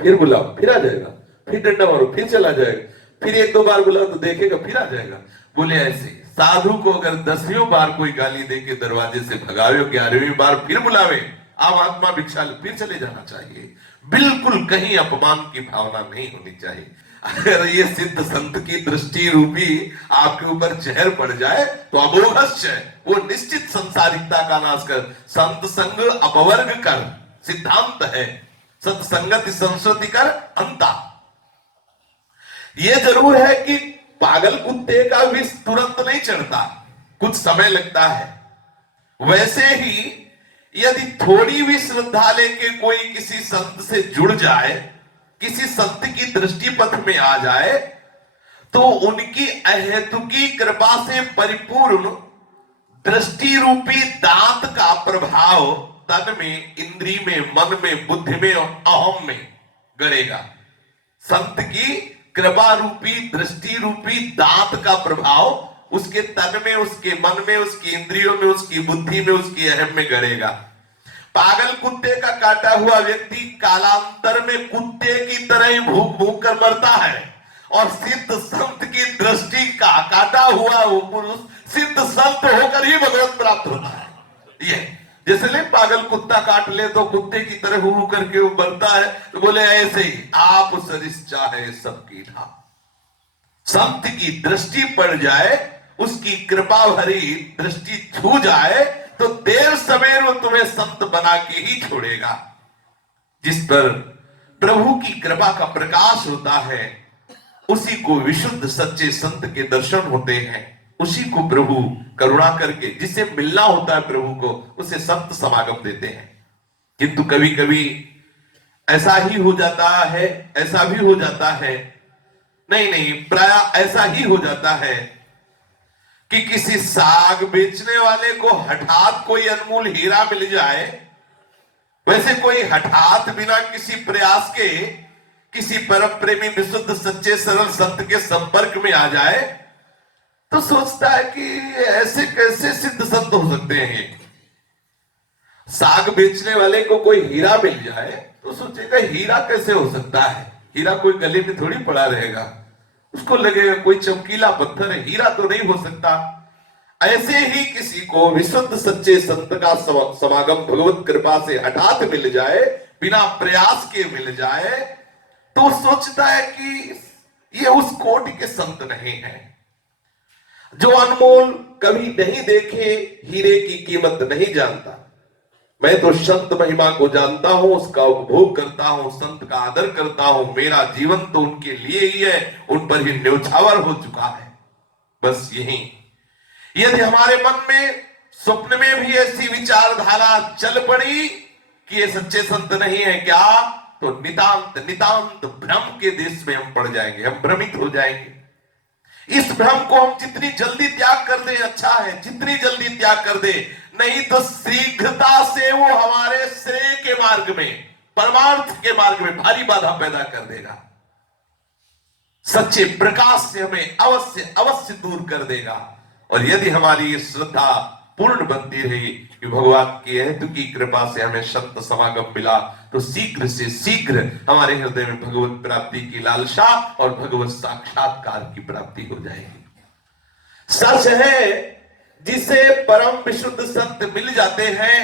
फिर बुलाओ, फिर आ जाएगा, फिर डंडा मारो, फिर चला जाएगा, फिर एक दो बार बुलाओ तो देखेगा, फिर आ जाएगा। बोले ऐसे साधु को अगर 10वीं बार कोई गाली दे के दरवाजे से भगावे, 11वीं बार फिर बुलावे, आप आत्मा भिक्षा फिर चले जाना चाहिए। बिल्कुल कहीं अपमान की भावना नहीं होनी चाहिए। अगर ये सिद्ध संत की दृष्टि रूपी आपके ऊपर जहर पड़ जाए तो अबोधश्य, वो निश्चित संसारिकता का नाश कर, संत संग अपवर्ग कर सिद्धांत है, सत्संगति संस्कृति कर अंता। ये जरूर है कि पागल कुत्ते का विष तुरंत नहीं चढ़ता, कुछ समय लगता है। वैसे ही यदि थोड़ी भी श्रद्धा लेके कोई किसी संत से जुड़ जाए, किसी संत की दृष्टि पथ में आ जाए, तो उनकी अहेतुकी कृपा से परिपूर्ण दृष्टि रूपी दांत का प्रभाव तन में, इंद्री में, मन में, बुद्धि में और अहम में गड़ेगा। संत की कृपा रूपी दृष्टि रूपी दांत का प्रभाव उसके तन में, उसके मन में, उसकी इंद्रियों में, उसकी बुद्धि में, उसकी अहम में गड़ेगा। पागल कुत्ते का काटा हुआ व्यक्ति कालांतर में कुत्ते की तरह ही भूख भूख कर मरता है। और सिद्ध संत की दृष्टि का काटा हुआ वो पुरुष सिद्ध संत होकर ही भगवत प्राप्त होता है। ये जैसे ले पागल कुत्ता काट ले तो कुत्ते की तरह हु करके वो बढ़ता है, तो बोले ऐसे ही आप सरिस चाहे सबकी ढा। संत की दृष्टि पड़ जाए, उसकी कृपा भरी दृष्टि छू जाए, तो देर सवेर वो तुम्हें संत बना के ही छोड़ेगा। जिस पर प्रभु की कृपा का प्रकाश होता है उसी को विशुद्ध सच्चे संत के दर्शन होते हैं, उसी को प्रभु करुणा करके जिसे मिलना होता है प्रभु को उसे संत समागम देते हैं। किंतु कभी कभी ऐसा ही हो जाता है, ऐसा भी हो जाता है, नहीं प्राय ऐसा ही हो जाता है कि किसी साग बेचने वाले को हठात कोई अनमोल हीरा मिल जाए, वैसे कोई हठात बिना किसी प्रयास के किसी परम प्रेमी विशुद्ध सच्चे सरल संत के संपर्क में आ जाए, तो सोचता है कि ऐसे कैसे सिद्ध संत हो सकते हैं। साग बेचने वाले को कोई हीरा मिल जाए तो सोचेगा हीरा कैसे हो सकता है, हीरा कोई गले में थोड़ी पड़ा रहेगा, उसको लगेगा कोई चमकीला पत्थर है, हीरा तो नहीं हो सकता। ऐसे ही किसी को विशुद्ध सच्चे संत का समागम भगवत कृपा से हठात मिल जाए, बिना प्रयास के मिल जाए, तो सोचता है कि ये उस कोटि के संत नहीं है। जो अनमोल कभी नहीं देखे हीरे की कीमत नहीं जानता। मैं तो संत महिमा को जानता हूं, उसका उपभोग करता हूं, संत का आदर करता हूं, मेरा जीवन तो उनके लिए ही है, उन पर ही न्यौछावर हो चुका है। बस यही, यदि हमारे मन में स्वप्न में भी ऐसी विचारधारा चल पड़ी कि ये सच्चे संत नहीं है क्या, तो नितांत नितांत भ्रम के देश में हम पड़ जाएंगे, हम भ्रमित हो जाएंगे। इस भ्रम को हम जितनी जल्दी त्याग कर दे अच्छा है, जितनी जल्दी त्याग कर दे, नहीं तो शीघ्रता से वो हमारे श्रेय के मार्ग में, परमार्थ के मार्ग में भारी बाधा पैदा कर देगा। सच्चे प्रकाश से हमें अवश्य अवश्य दूर कर देगा। और यदि हमारी श्रद्धा पूर्ण बनती रही कि भगवान की हेतु की कृपा से हमें संत समागम मिला, तो शीघ्र से शीघ्र हमारे हृदय में भगवत प्राप्ति की लालसा और भगवत साक्षात्कार की प्राप्ति हो जाएगी। सच है, जिसे परम विशुद्ध संत मिल जाते हैं,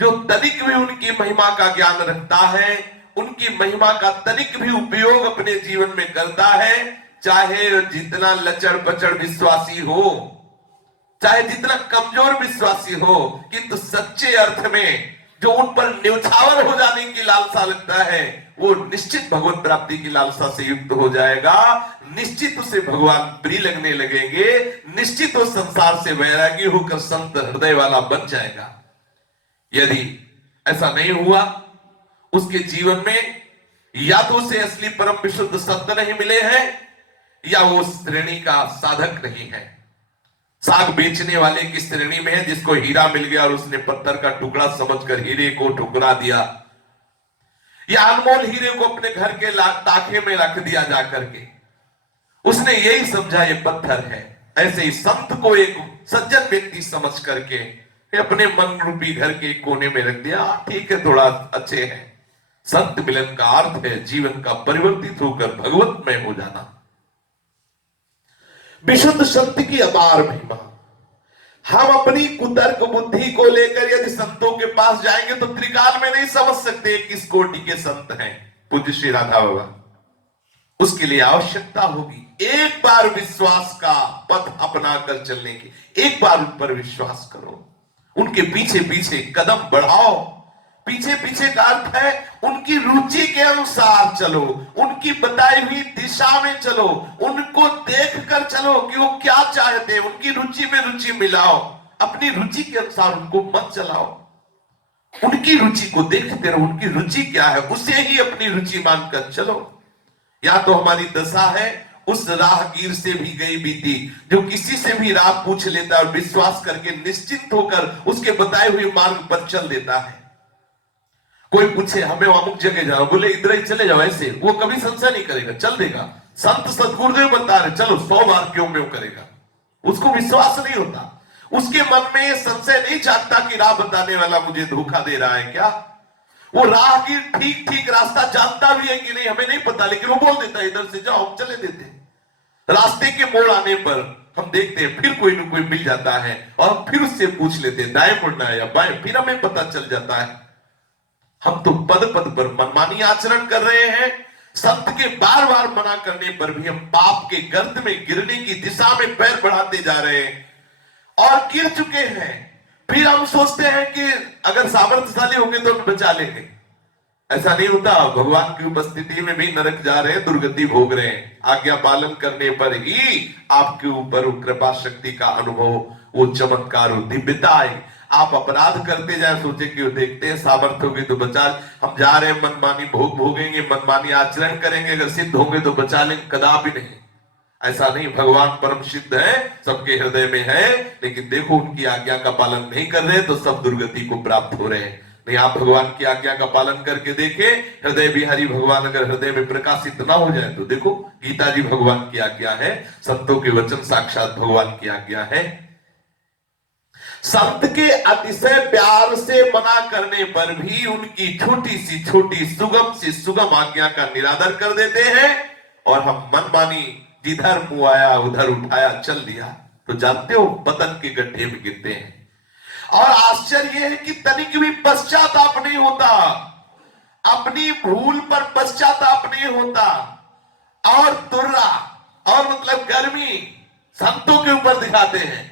जो तनिक भी उनकी महिमा का ज्ञान रखता है, उनकी महिमा का तनिक भी उपयोग अपने जीवन में करता है, चाहे जितना लचड़ पचड़ विश्वासी हो, चाहे जितना कमजोर विश्वासी हो, किंतु सच्चे अर्थ में जो उन पर न्यौछावर हो जाने की लालसा लगता है, वो निश्चित भगवत प्राप्ति की लालसा से युक्त हो जाएगा। निश्चित उसे भगवान प्रिय लगने लगेंगे, निश्चित वो संसार से वैरागी होकर संत हृदय वाला बन जाएगा। यदि ऐसा नहीं हुआ, उसके जीवन में या तो उसे असली परम विशुद्ध संत नहीं मिले हैं, या वो श्रेणी का साधक नहीं है। साग बेचने वाले की श्रेणी में है, जिसको हीरा मिल गया और उसने पत्थर का टुकड़ा समझकर हीरे को ठुकरा दिया, या अनमोल हीरे को अपने घर के ताखे में रख दिया जाकर के, उसने यही समझा ये पत्थर है। ऐसे ही संत को एक सज्जन व्यक्ति समझ करके अपने मन रूपी घर के कोने में रख दिया, ठीक है थोड़ा अच्छे हैं। संत मिलन का अर्थ है जीवन का परिवर्तित होकर भगवतमय हो जाना। विशुद्ध संत की अपार महिमा। हम अपनी कुतर्क बुद्धि को लेकर यदि संतों के पास जाएंगे तो त्रिकाल में नहीं समझ सकते किस कोटि के संत हैं। पूज्य श्री राधा बाबा, उसके लिए आवश्यकता होगी एक बार विश्वास का पथ अपना कर चलने की। एक बार उन पर विश्वास करो, उनके पीछे पीछे कदम बढ़ाओ। पीछे पीछे का अर्थ है उनकी रुचि के अनुसार चलो, उनकी बताई हुई दिशा में चलो, उनको देख कर चलो कि वो क्या चाहते हैं, उनकी रुचि में रुचि मिलाओ। अपनी रुचि के अनुसार उनको मत चलाओ, उनकी रुचि को देखते रहो, उनकी रुचि क्या है उसे ही अपनी रुचि मानकर चलो। या तो हमारी दशा है उस राहगीर से भी गई बीती, जो किसी से भी राह पूछ लेता है और विश्वास करके निश्चिंत होकर उसके बताए हुए मार्ग पर चल देता है। कोई पूछे हमें अमुक जगह जाओ, बोले इधर ही चले जाओ, ऐसे वो कभी संशय नहीं करेगा, चल देगा। संत सतगुरुदेव बता रहे चलो 100 बार क्यों में करेगा, उसको विश्वास नहीं होता। उसके मन में ये संशय नहीं जागता कि राह बताने वाला मुझे धोखा दे रहा है क्या। वो राहगीर ठीक ठीक रास्ता जानता भी है कि नहीं हमें नहीं पता, लेकिन वो बोल देता है इधर से जाओ, हम चले देते हैं। रास्ते के मोड़ आने पर हम देखते हैं फिर कोई न कोई मिल जाता है और हम फिर उससे पूछ लेते हैं दाएं मुड़ना है या बाएं, फिर हमें पता चल जाता है। हम तो पद पद पर मनमानी आचरण कर रहे हैं। संत के बार बार मना करने पर भी हम पाप के गर्त में गिरने की दिशा में पैर बढ़ाते जा रहे हैं और गिर चुके हैं। फिर हम सोचते हैं कि अगर सामर्थ्यशाली होंगे तो हम बचा लेंगे। ऐसा नहीं होता। भगवान की उपस्थिति में भी नरक जा रहे हैं, दुर्गति भोग रहे हैं। आज्ञा पालन करने पर ही आपके ऊपर वो कृपा शक्ति का अनुभव, वो चमत्कार, वो दिव्यता आए। आप अपराध करते जाए, सोचे कि देखते हैं सामर्थ्य होगी तो बचा, हम जा रहे हैं मनमानी भोग भोगेंगे, मनमानी आचरण करेंगे, अगर सिद्ध होंगे तो बचा लेंगे, कदापि नहीं। ऐसा नहीं। भगवान परम सिद्ध है, सबके हृदय में है, लेकिन देखो उनकी आज्ञा का पालन नहीं कर रहे तो सब दुर्गति को प्राप्त हो रहे हैं। नहीं, आप भगवान की आज्ञा का पालन करके देखें। हृदय बिहारी भगवान अगर हृदय में प्रकाशित ना हो जाए तो देखो, गीता जी भगवान की आज्ञा है, संतों के वचन साक्षात भगवान की आज्ञा है। संत के अतिशय प्यार से मना करने पर भी उनकी छोटी सी छोटी सुगम से सुगम आज्ञा का निरादर कर देते हैं और हम मनमानी जिधर मुंह आया उधर उठाया चल दिया तो जानते हो पतन के गड्ढे में गिरते हैं। और आश्चर्य है कि तनिक भी पश्चाताप नहीं होता, अपनी भूल पर पश्चाताप नहीं होता। और तुर्रा और मतलब गर्मी संतों के ऊपर दिखाते हैं,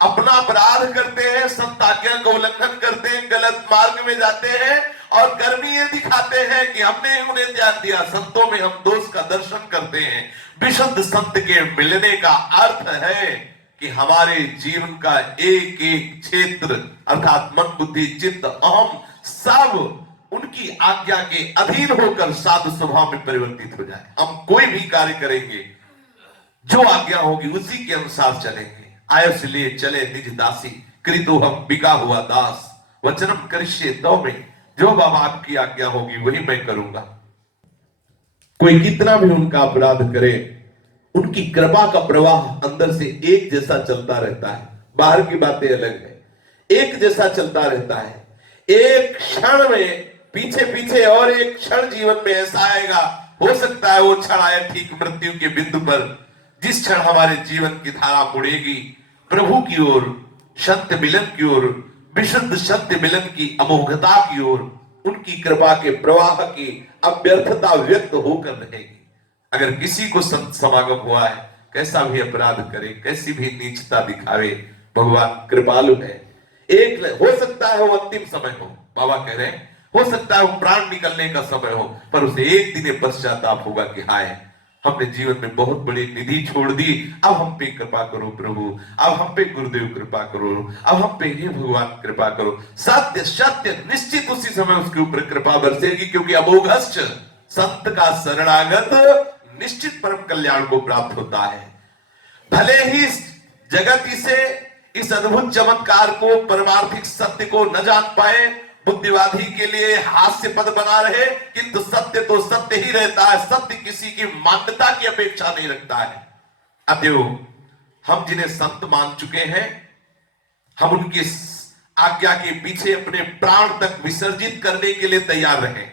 अपना अपराध करते हैं, संत आज्ञा का उल्लंघन करते हैं, गलत मार्ग में जाते हैं और गर्मी ये दिखाते हैं कि हमने उन्हें त्याग दिया। संतों में हम दोष का दर्शन करते हैं। विशुद्ध संत के मिलने का अर्थ है कि हमारे जीवन का एक एक क्षेत्र अर्थात मन बुद्धि चित्त अहम सब उनकी आज्ञा के अधीन होकर साधु स्वभाव में परिवर्तित हो जाए। हम कोई भी कार्य करेंगे जो आज्ञा होगी उसी के अनुसार चलेंगे। आयस लिए चले निज दासी, कृतो हम बिका हुआ दास, वचनम करिष्ये तव में, जो बाबा आपकी आज्ञा होगी वही मैं करूंगा। कोई कितना भी उनका अपराध करे, उनकी कृपा का प्रवाह अंदर से एक जैसा चलता रहता है। बाहर की बातें अलग है, एक जैसा चलता रहता है। एक क्षण में पीछे पीछे और एक क्षण जीवन में ऐसा आएगा, हो सकता है वो क्षण आए ठीक मृत्यु के बिंदु पर, जिस क्षण हमारे जीवन की धारा मुड़ेगी प्रभु की ओर, सत्य मिलन की ओर, विशुद्ध सत्य मिलन की अमोघता की ओर, उनकी कृपा के प्रवाह की अव्यर्थता व्यक्त होकर रहेगी। अगर किसी को संत समागम हुआ है, कैसा भी अपराध करे, कैसी भी नीचता दिखावे, भगवान कृपालु है। एक हो सकता है वो अंतिम समय हो, बाबा कह रहे हैं हो सकता है वो प्राण निकलने का समय हो, पर उसे एक दिन पश्चाताप होगा कि हाय हमने जीवन में बहुत बड़ी निधि छोड़ दी, अब हम पे कृपा करो प्रभु, अब हम पे गुरुदेव कृपा करो, अब हम पे हे भगवान कृपा करो। सत्य सत्य निश्चित उसी समय उसके ऊपर कृपा बरसेगी, क्योंकि अमोघश्च संत का शरणागत निश्चित परम कल्याण को प्राप्त होता है। भले ही जगत इसे इस अद्भुत चमत्कार को, परमार्थिक सत्य को न जान पाए, बुद्धिवादी के लिए हास्यपद बना रहे, किंतु सत्य तो सत्य ही रहता है। सत्य किसी की मान्यता की अपेक्षा नहीं रखता है। अतएव हम जिन्हें संत मान चुके हैं, हम उनकी आज्ञा के पीछे अपने प्राण तक विसर्जित करने के लिए तैयार रहें।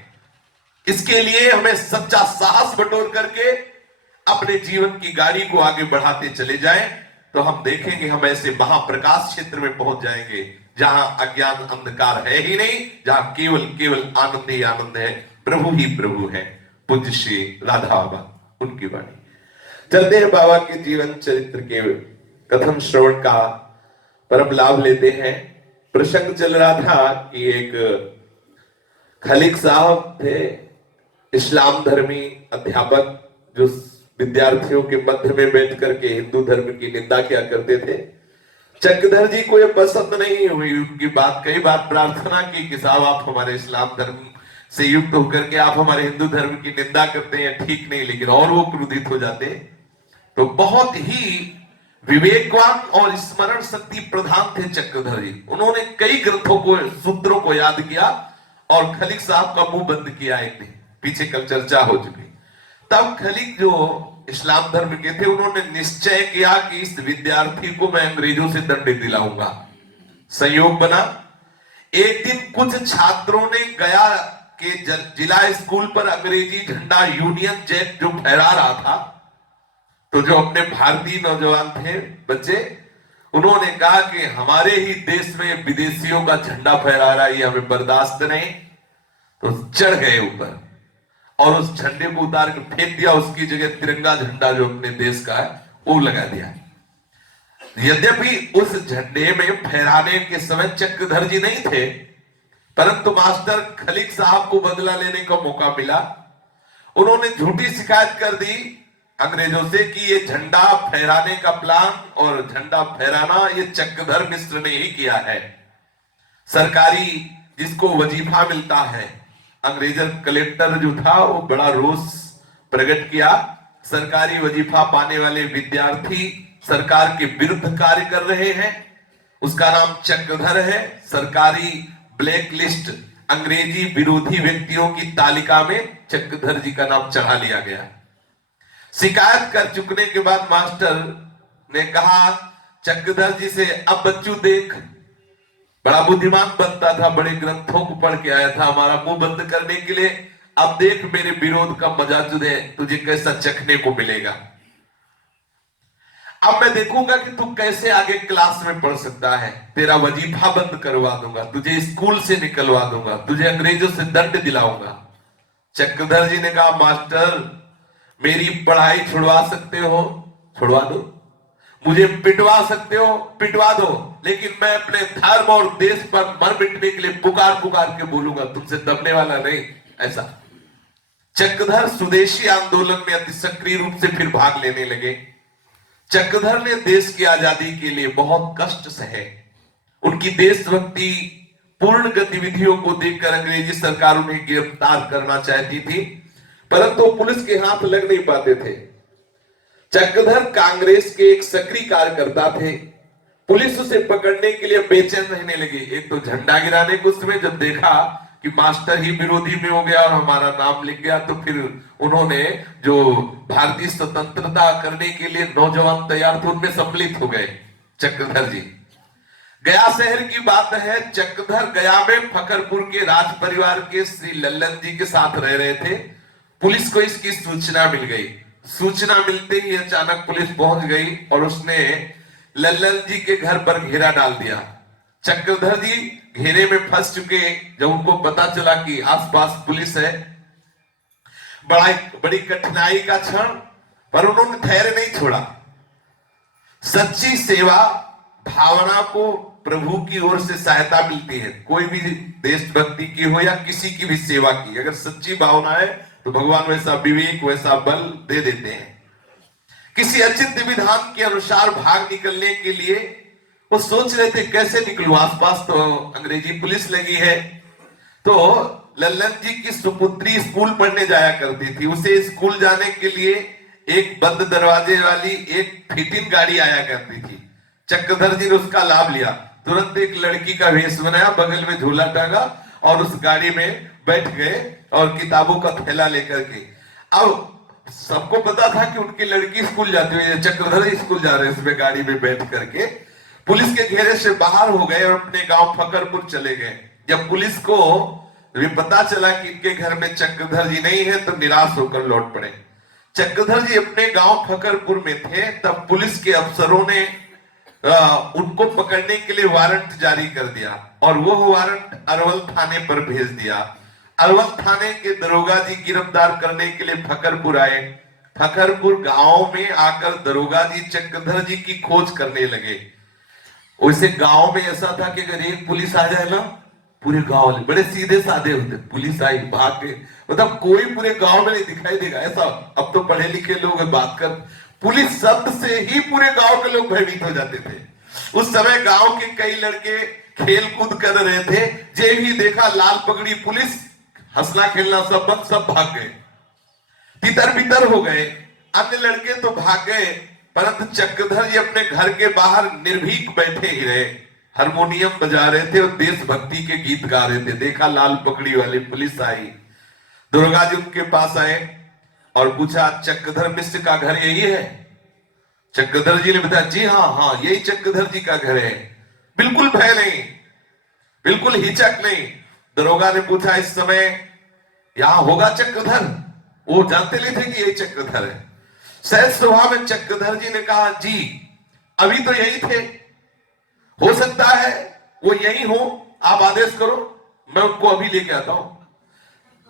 इसके लिए हमें सच्चा साहस बटोर करके अपने जीवन की गाड़ी को आगे बढ़ाते चले जाएं, तो हम देखेंगे हम ऐसे महाप्रकाश क्षेत्र में पहुंच जाएंगे जहां अज्ञान अंधकार है ही नहीं, जहां केवल केवल आनंद ही आनंद है, प्रभु ही प्रभु है। पूज्य श्री राधा बाबा उनकी वाणी। चलते हैं बाबा के जीवन चरित्र के कथन श्रवण का परम लाभ लेते हैं। प्रसंग चल रहा था कि एक खलीक साहब थे, इस्लाम धर्मी अध्यापक, जो विद्यार्थियों के मध्य में बैठ करके हिंदू धर्म की निंदा किया करते थे। चक्रधर जी को यह पसंद नहीं हुई उनकी बात। कई बार प्रार्थना की कि साहब आप हमारे इस्लाम धर्म से युक्त होकर के आप हमारे हिंदू धर्म की निंदा करते हैं, ठीक नहीं, लेकिन और वो क्रोधित हो जाते। तो बहुत ही विवेकवान और स्मरण शक्ति प्रधान थे चक्रधर जी। उन्होंने कई ग्रंथों को, सूत्रों को याद किया और खलीक साहब का मुंह बंद किया एक दिन। पीछे कल चर्चा हो चुकी। तब खलीक जो इस्लाम धर्म के थे, उन्होंने निश्चय किया कि इस विद्यार्थी को मैं अंग्रेजों से दंड दिलाऊंगा। संयोग बना एक दिन कुछ छात्रों ने गया के जिला स्कूल पर अंग्रेजी झंडा यूनियन जैक जो फहरा रहा था, तो जो अपने भारतीय नौजवान थे बच्चे, उन्होंने कहा कि हमारे ही देश में विदेशियों का झंडा फहरा रहा है, ये हमें बर्दाश्त नहीं। तो चढ़ गए ऊपर और उस झंडे को उतार कर फेंक दिया, उसकी जगह तिरंगा झंडा जो अपने देश का है वो लगा दिया। यद्यपि उस झंडे में फहराने के समय चक्रधर जी नहीं थे, परंतु मास्टर खलीक साहब को बदला लेने का मौका मिला। उन्होंने झूठी शिकायत कर दी अंग्रेजों से कि ये झंडा फहराने का प्लान और झंडा फहराना ये चक्रधर मिश्र ने ही किया है। सरकारी जिसको वजीफा मिलता है, अंग्रेज कलेक्टर जो था वो बड़ा रोष प्रकट किया। सरकारी वजीफा पाने वाले विद्यार्थी सरकार के विरुद्ध कार्य कर रहे हैं, उसका नाम चक्रधर है। सरकारी ब्लैक लिस्ट अंग्रेजी विरोधी व्यक्तियों की तालिका में चक्रधर जी का नाम चढ़ा लिया गया। शिकायत कर चुकने के बाद मास्टर ने कहा चक्रधर जी से, अब बच्चू देख, बड़ा बुद्धिमान बनता था, बड़े ग्रंथों को पढ़ के आया था हमारा मुंह बंद करने के लिए, अब देख मेरे विरोध का मजा तुझे कैसा चखने को मिलेगा। अब मैं देखूंगा कि तू कैसे आगे क्लास में पढ़ सकता है, तेरा वजीफा बंद करवा दूंगा, तुझे स्कूल से निकलवा दूंगा, तुझे अंग्रेजों से दंड दिलाऊंगा। चक्रधर जी ने कहा मास्टर मेरी पढ़ाई छुड़वा सकते हो, छुड़वा दो, मुझे पिटवा सकते हो, पिटवा दो, लेकिन मैं अपने धर्म और देश पर मर मिटने के लिए पुकार पुकार के बोलूंगा, तुमसे दबने वाला नहीं। ऐसा चक्रधर स्वदेशी आंदोलन में अति सक्रिय रूप से फिर भाग लेने लगे। चक्रधर ने देश की आजादी के लिए बहुत कष्ट सहे। उनकी देशभक्ति पूर्ण गतिविधियों को देखकर अंग्रेजी सरकार उन्हें गिरफ्तार करना चाहती थी, परंतु पुलिस के हाथ लग नहीं पाते थे। चक्रधर कांग्रेस के एक सक्रिय कार्यकर्ता थे। पुलिस उसे पकड़ने के लिए बेचैन रहने लगी। एक तो झंडा गिराने को उसमें जब देखा कि मास्टर ही विरोधी में हो गया और हमारा नाम लिख गया, तो फिर उन्होंने जो भारतीय स्वतंत्रता करने के लिए नौजवान तैयार थे उनमें सम्मिलित हो गए चक्रधर जी। गया शहर की बात है, चक्रधर गया में फकरपुर के राज परिवार के श्री लल्लन जी के साथ रह रहे थे। पुलिस को इसकी सूचना मिल गई। सूचना मिलते ही अचानक पुलिस पहुंच गई और उसने लल्लन जी के घर पर घेरा डाल दिया। चक्रधर जी घेरे में फंस चुके। जब उनको पता चला कि आसपास पुलिस है, बड़ी कठिनाई का क्षण, पर उन्होंने धैर्य नहीं छोड़ा। सच्ची सेवा भावना को प्रभु की ओर से सहायता मिलती है। कोई भी देशभक्ति की हो या किसी की भी सेवा की, अगर सच्ची भावना है तो भगवान वैसा विवेक वैसा बल दे देते हैं। किसी अचिंत्य विधान के अनुसार भाग निकलने के लिए वो सोच रहे थे कैसे निकलूं, आसपास तो अंग्रेजी पुलिस लगी है। तो लल्लन जी की सुपुत्री स्कूल पढ़ने जाया करती थी। उसे स्कूल जाने के लिए एक बंद दरवाजे वाली एक फिटिंग गाड़ी आया करती थी। चक्रधर जी ने उसका लाभ लिया। तुरंत एक लड़की का वेश बनाया, बगल में झूला टांगा और उस गाड़ी में बैठ गए और किताबों का थैला लेकर के। अब सबको पता था कि उनकी लड़की स्कूल जाती हुई, चक्रधर स्कूल जा रहे इसमें गाड़ी में बैठ करके। पुलिस के घेरे से बाहर हो गए और अपने गांव फकरपुर चले गए। जब पुलिस को ये पता चला कि इनके घर में चक्रधर जी नहीं है तो निराश होकर लौट पड़े। चक्रधर जी अपने गांव फकरपुर में थे, तब पुलिस के अफसरों ने उनको पकड़ने के लिए वारंट जारी कर दिया और वो वारंट अरवल थाने पर भेज दिया। अरवल थाने के दरोगा जी गिरफ्तार करने के लिए फकरपुर आए। फकरपुर गांव में आकर दरोगा जी चक्रधर जी की खोज करने लगे। वैसे गांव में ऐसा था कि अगर एक पुलिस आ जाए ना, पूरे गांव वाले बड़े सीधे साधे होते, पुलिस आई भाग के, मतलब कोई पूरे गांव में नहीं दिखाई देगा ऐसा। अब तो पढ़े लिखे लोग बात कर, पुलिस शब्द से ही पूरे गांव के लोग भयभीत हो जाते थे। उस समय गांव के कई लड़के खेल कूद कर रहे थे, जे ही देखा लाल पगड़ी पुलिस, हंसना खेलना सब बंद, सब भाग गए, तितर बितर हो गए। अन्य लड़के तो भाग गए, परंतु चक्रधर जी अपने घर के बाहर निर्भीक बैठे ही रहे। हारमोनियम बजा रहे थे और देशभक्ति के गीत गा रहे थे। देखा लाल पगड़ी वाली पुलिस आई, दुर्गा जी उनके पास आए और पूछा चक्रधर मिश्र का घर यही है? चक्रधर जी ने बताया जी हाँ हाँ यही चक्रधर जी का घर है, बिल्कुल भय नहीं, बिल्कुल हिचक नहीं। दरोगा ने पूछा इस समय यहां होगा चक्रधर? वो जानते नहीं थे कि ये चक्रधर है। सहज स्वभाव में चक्रधर जी ने कहा जी अभी तो यही थे, हो सकता है वो यही हो, आप आदेश करो मैं उनको अभी लेके आता हूं।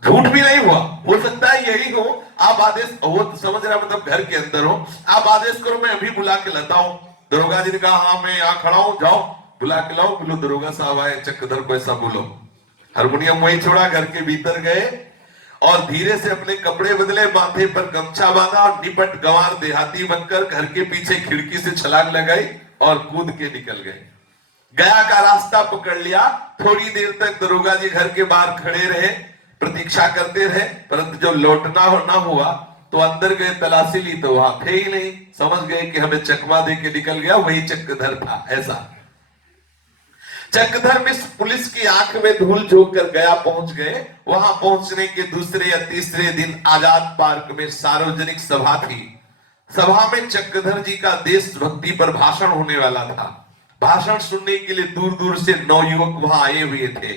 झूठ भी नहीं हुआ, हो सकता है यही हो, आप आदेश, वो समझ रहा मतलब घर के अंदर हो, आप आदेश करो मैं अभी बुला के लाता हूं। दरोगा जी ने कहा हाँ मैं यहां खड़ा हूं, जाओ बुला के लाओ। बोलो दरोगा साहब आए, चक्रधर को ऐसा बोलो। हारमोनियम वही छोड़ा, घर के भीतर गए और धीरे से अपने कपड़े बदले, माथे पर गमछा बांधा और निपट गंवार देहाती बनकर घर के पीछे खिड़की से छलांग लगाई और कूद के निकल गए। गया का रास्ता पकड़ लिया। थोड़ी देर तक दरोगा जी घर के बाहर खड़े रहे, प्रतीक्षा करते रहे, परंतु जो लौटना हो ना हुआ तो अंदर गए, तलाशी ली तो वहां थे ही नहीं। समझ गए कि हमें चकमा दे के निकल गया, वही चक्रधर था। ऐसा चक्रधर मिश्र पुलिस की आंख में धूल झोंक कर गया पहुंच गए। वहां पहुंचने के दूसरे या तीसरे दिन आजाद पार्क में सार्वजनिक सभा थी। सभा में चक्रधर जी का देशभक्ति पर भाषण होने वाला था। भाषण सुनने के लिए दूर दूर से नौयुवक वहां आए हुए थे।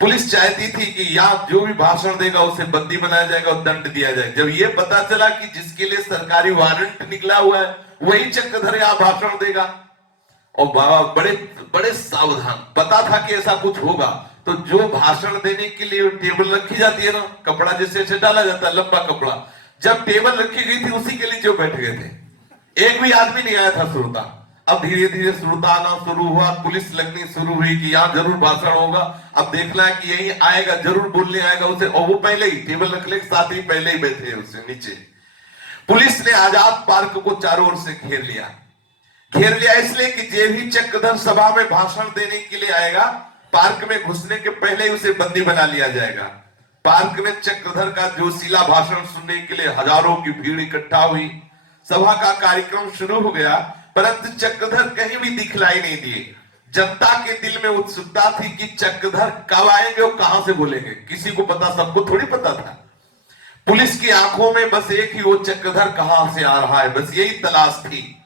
पुलिस चाहती थी कि यहाँ जो भी भाषण देगा उसे बंदी बनाया जाएगा और दंड दिया जाए। जब ये पता चला कि जिसके लिए सरकारी वारंट निकला हुआ है वही चक्रधर यहाँ भाषण देगा, और बाबा बड़े बड़े सावधान, पता था कि ऐसा कुछ होगा। तो जो भाषण देने के लिए टेबल रखी जाती है ना, कपड़ा जैसे ऐसे डाला जाता है, लंबा कपड़ा, जब टेबल रखी गई थी उसी के नीचे वो बैठ गए थे। एक भी आदमी नहीं आया था श्रोता। अब धीरे धीरे श्रोता आना शुरू हुआ, पुलिस लगनी शुरू हुई कि यहाँ जरूर भाषण होगा। अब देखना है कि यही आएगा, जरूर बोलने आएगा उसे, और वो पहले ही टेबल रखने के साथ ही पहले ही बैठे उससे नीचे। पुलिस ने आजाद पार्क को चारों ओर से घेर लिया। घेर लिया इसलिए कि जे भी चक्रधर सभा में भाषण देने के लिए आएगा, पार्क में घुसने के पहले ही उसे बंदी बना लिया जाएगा। पार्क में चक्रधर का जोशीला भाषण सुनने के लिए हजारों की भीड़ इकट्ठा हुई। सभा का कार्यक्रम शुरू हो गया, परंतु चक्रधर कहीं भी दिखलाई नहीं दिए। जनता के दिल में उत्सुकता थी कि चक्रधर कब आएंगे और कहां से बोलेंगे। किसी को पता, सबको थोड़ी पता था। पुलिस की आंखों में बस एक ही, वो चक्रधर कहां से आ रहा है, बस यही तलाश थी।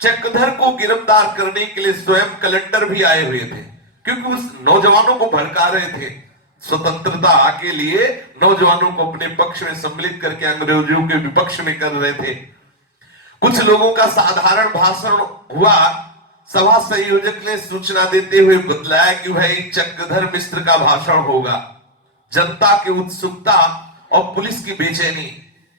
चक्रधर को गिरफ्तार करने के लिए स्वयं कलेक्टर भी आए हुए थे, क्योंकि उस नौजवानों को भड़का रहे थे। स्वतंत्रता के लिए नौजवानों को अपने पक्ष में सम्मिलित करके अंग्रेजों के विपक्ष में कर रहे थे। कुछ लोगों का साधारण भाषण हुआ। सभा संयोजक ने सूचना देते हुए बतलाया कि भाई चक्रधर मिश्र का भाषण होगा। जनता की उत्सुकता और पुलिस की बेचैनी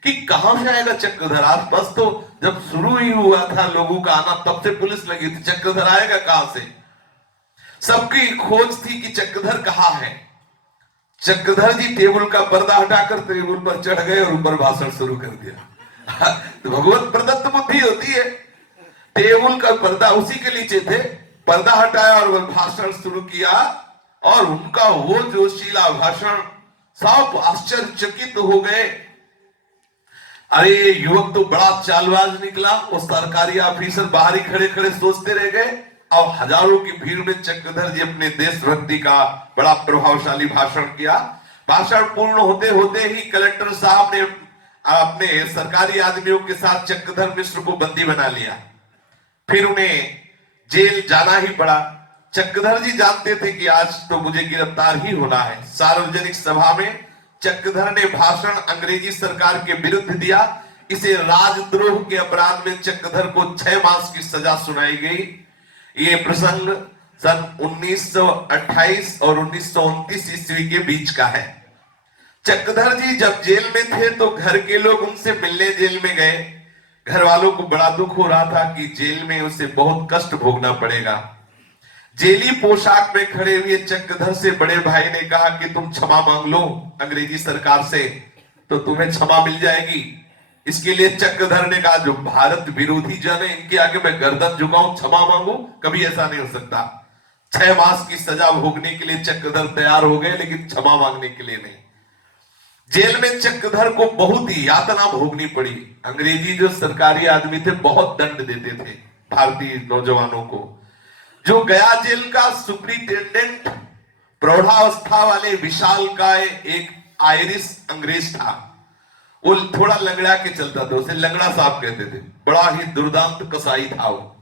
कि कहां से आएगा चक्रधर। आसपास तो जब शुरू ही हुआ था लोगों का आना, तब से पुलिस लगी थी, चक्रधर आएगा कहां से। सबकी खोज थी कि चक्रधर कहां है। चक्रधर जी टेबल का पर्दा हटाकर टेबल पर चढ़ गए और ऊपर भाषण शुरू कर दिया। तो भगवत प्रदत्त बुद्धि होती है। टेबल का पर्दा उसी के नीचे थे, पर्दा हटाया और भाषण शुरू किया। और उनका वो जोशीला भाषण, सब आश्चर्यचकित हो गए। अरे युवक तो बड़ा चालबाज निकला। वो सरकारी ऑफिसर बाहर ही खड़े खड़े सोचते रह गए, और हजारों की भीड़ में चक्रधर जी अपने देशभक्ति का बड़ा प्रभावशाली भाषण किया। भाषण पूर्ण होते होते ही कलेक्टर साहब ने अपने सरकारी आदमियों के साथ चक्रधर मिश्र को बंदी बना लिया। फिर उन्हें जेल जाना ही पड़ा। चक्रधर जी जानते थे कि आज तो मुझे गिरफ्तार ही होना है। सार्वजनिक सभा में चक्रधर ने भाषण अंग्रेजी सरकार के विरुद्ध दिया। इसे राजद्रोह के अपराध में चक्रधर को 6 मास की सजा सुनाई गई। ये प्रसंग सन 1928 और 1929 ईस्वी के बीच का है। चक्रधर जी जब जेल में थे तो घर के लोग उनसे मिलने जेल में गए। घर वालों को बड़ा दुख हो रहा था कि जेल में उसे बहुत कष्ट भोगना पड़ेगा। जेली पोशाक में खड़े हुए चक्रधर से बड़े भाई ने कहा कि तुम क्षमा मांग लो अंग्रेजी सरकार से, तो तुम्हें क्षमा मिल जाएगी। इसके लिए चक्रधर ने कहा जो भारत विरोधी जन है इनके आगे मैं गर्दन झुकाऊं, क्षमा मांगू, कभी ऐसा नहीं हो सकता। 6 मास की सजा भोगने के लिए चक्रधर तैयार हो गए, लेकिन क्षमा मांगने के लिए नहीं। जेल में चक्रधर को बहुत ही यातना भोगनी पड़ी। अंग्रेजी जो सरकारी आदमी थे बहुत दंड देते थे भारतीय नौजवानों को। जो गया जेल का सुप्रिंटेंडेंट प्रौढ़ावस्था वाले विशाल का एक आयरिश अंग्रेज था। वो थोड़ा लंगड़ा के चलता था, उसे लंगड़ा साहब कहते थे। बड़ा ही दुर्दांत कसाई था वो,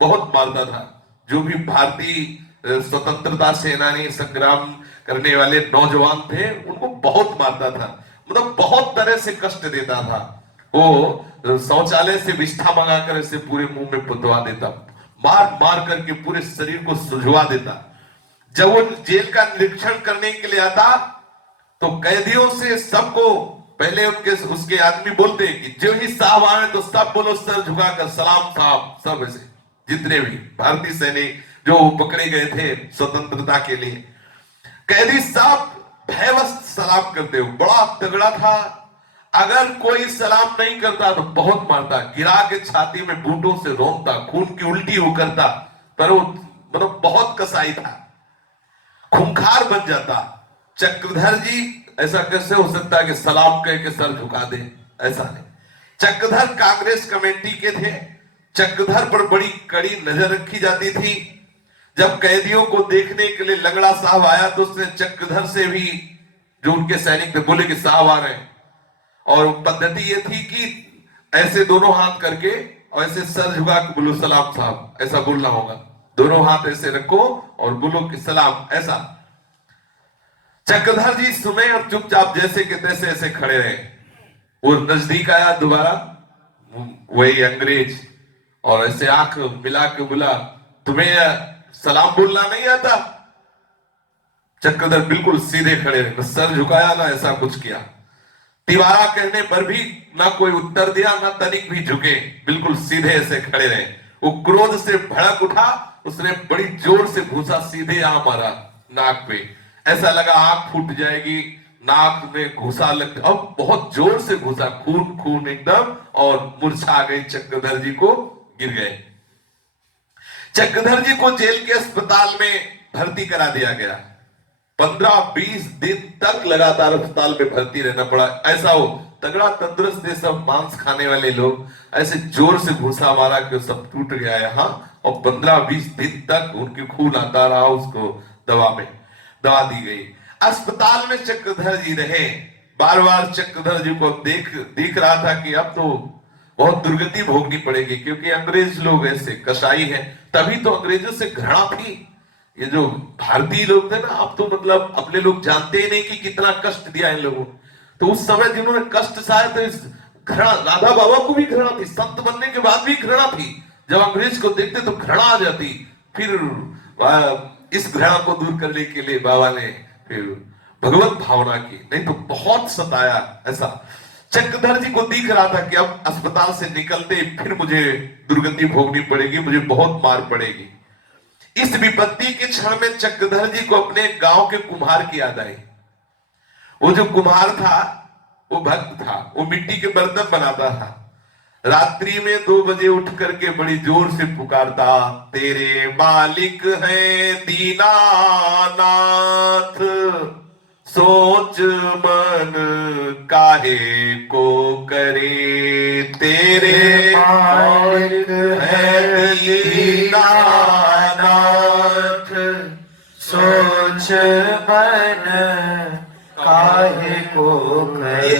बहुत मारता था। जो भी भारतीय स्वतंत्रता सेनानी संग्राम करने वाले नौजवान थे, उनको बहुत मारता था, मतलब बहुत तरह से कष्ट देता था। वो शौचालय से विष्ठा मंगाकर इसे पूरे मुंह में पुतवा देता, मार मार करके पूरे शरीर को सुझवा देता। जब वो जेल का निरीक्षण करने के लिए आता तो कैदियों से सबको पहले उनके उसके आदमी बोलते कि जो ही साहब आए तो सब बोलो सर झुकाकर सलाम साहब, सब ऐसे जितने भी भारतीय सैनिक जो पकड़े गए थे स्वतंत्रता के लिए, कैदी साहब भयवश सलाम करते हो, बड़ा तगड़ा था। अगर कोई सलाम नहीं करता तो बहुत मारता, गिरा के छाती में बूटों से रोकता, खून की उल्टी वो करता, पर वो मतलब बहुत कसाई था, खूंखार बन जाता। चक्रधर जी ऐसा कैसे हो सकता है कि सलाम कह के सर झुका दे, ऐसा नहीं। चक्रधर कांग्रेस कमेटी के थे, चक्रधर पर बड़ी कड़ी नजर रखी जाती थी। जब कैदियों को देखने के लिए लंगड़ा साहब आया तो उसने चक्रधर से भी, जो उनके सैनिक थे, बोले कि साहब आ रहे हैं, और पद्धति ये थी कि ऐसे दोनों हाथ करके और ऐसे सर झुका के बोलो सलाम साहब, ऐसा बोलना होगा, दोनों हाथ ऐसे रखो और बोलो कि सलाम, ऐसा। चक्रधर जी सुने और चुपचाप जैसे के तैसे ऐसे खड़े रहे। वो नजदीक आया दोबारा, वही अंग्रेज, और ऐसे आंख मिला के बोला, तुम्हें सलाम बोलना नहीं आता? चक्रधर बिल्कुल सीधे खड़े रहे, न सर झुकाया ना ऐसा कुछ किया। तिवारा कहने पर भी ना कोई उत्तर दिया, ना तनिक भी झुके, बिल्कुल सीधे ऐसे खड़े रहे। वो क्रोध से भड़क उठा, उसने बड़ी जोर से घूसा सीधे यहां मारा नाक पे, ऐसा लगा आंख फूट जाएगी, नाक में घुसा लग, अब बहुत जोर से घुसा, खून खून एकदम, और मूर्छा गई, चक्रधर जी को गिर गए। चक्रधर जी को जेल के अस्पताल में भर्ती करा दिया गया। 15-20 दिन तक लगातार अस्पताल में भर्ती रहना पड़ा। ऐसा हो तगड़ा तंदुरुस्त सब मांस खाने वाले लोग, ऐसे जोर से घुसा मारा कि सब टूट गया यहाँ, और 15-20 दिन तक उनके खून आता रहा, उसको दवा दी गई। अस्पताल में चक्रधर जी रहे, बार बार चक्रधर जी को देख रहा था कि अब तो बहुत दुर्गति भोगनी पड़ेगी, क्योंकि अंग्रेज लोग ऐसे कसाई हैं। तभी तो अंग्रेजों से घृणा थी। ये जो भारतीय लोग थे ना, अब तो मतलब अपने लोग जानते ही नहीं कि कितना कष्ट दिया इन लोगों। तो उस समय जिन्होंने कष्ट सहाय, तो इस घृणा, राधा बाबा को भी घृणा थी, संत बनने के बाद भी घृणा थी। जब अंग्रेज को देखते तो घृणा आ जाती। फिर इस घृणा को दूर करने के लिए बाबा ने फिर भगवत भावना की, नहीं तो बहुत सताया। ऐसा चक्रधर जी को दिख रहा था कि अब अस्पताल से निकलते फिर मुझे दुर्गति भोगनी पड़ेगी, मुझे बहुत मार पड़ेगी। इस विपत्ति के क्षण में चक्रधर जी को अपने गांव के कुम्हार की याद आई। वो जो कुम्हार था वो भक्त था, वो मिट्टी के बर्तन बनाता था। रात्रि में 2 बजे उठ करके बड़ी जोर से पुकारता, तेरे मालिक है दीनानाथ, सोच मन काहे को करे, तेरे मालिक है दीनानाथ, सोच मन काहे को करे। ये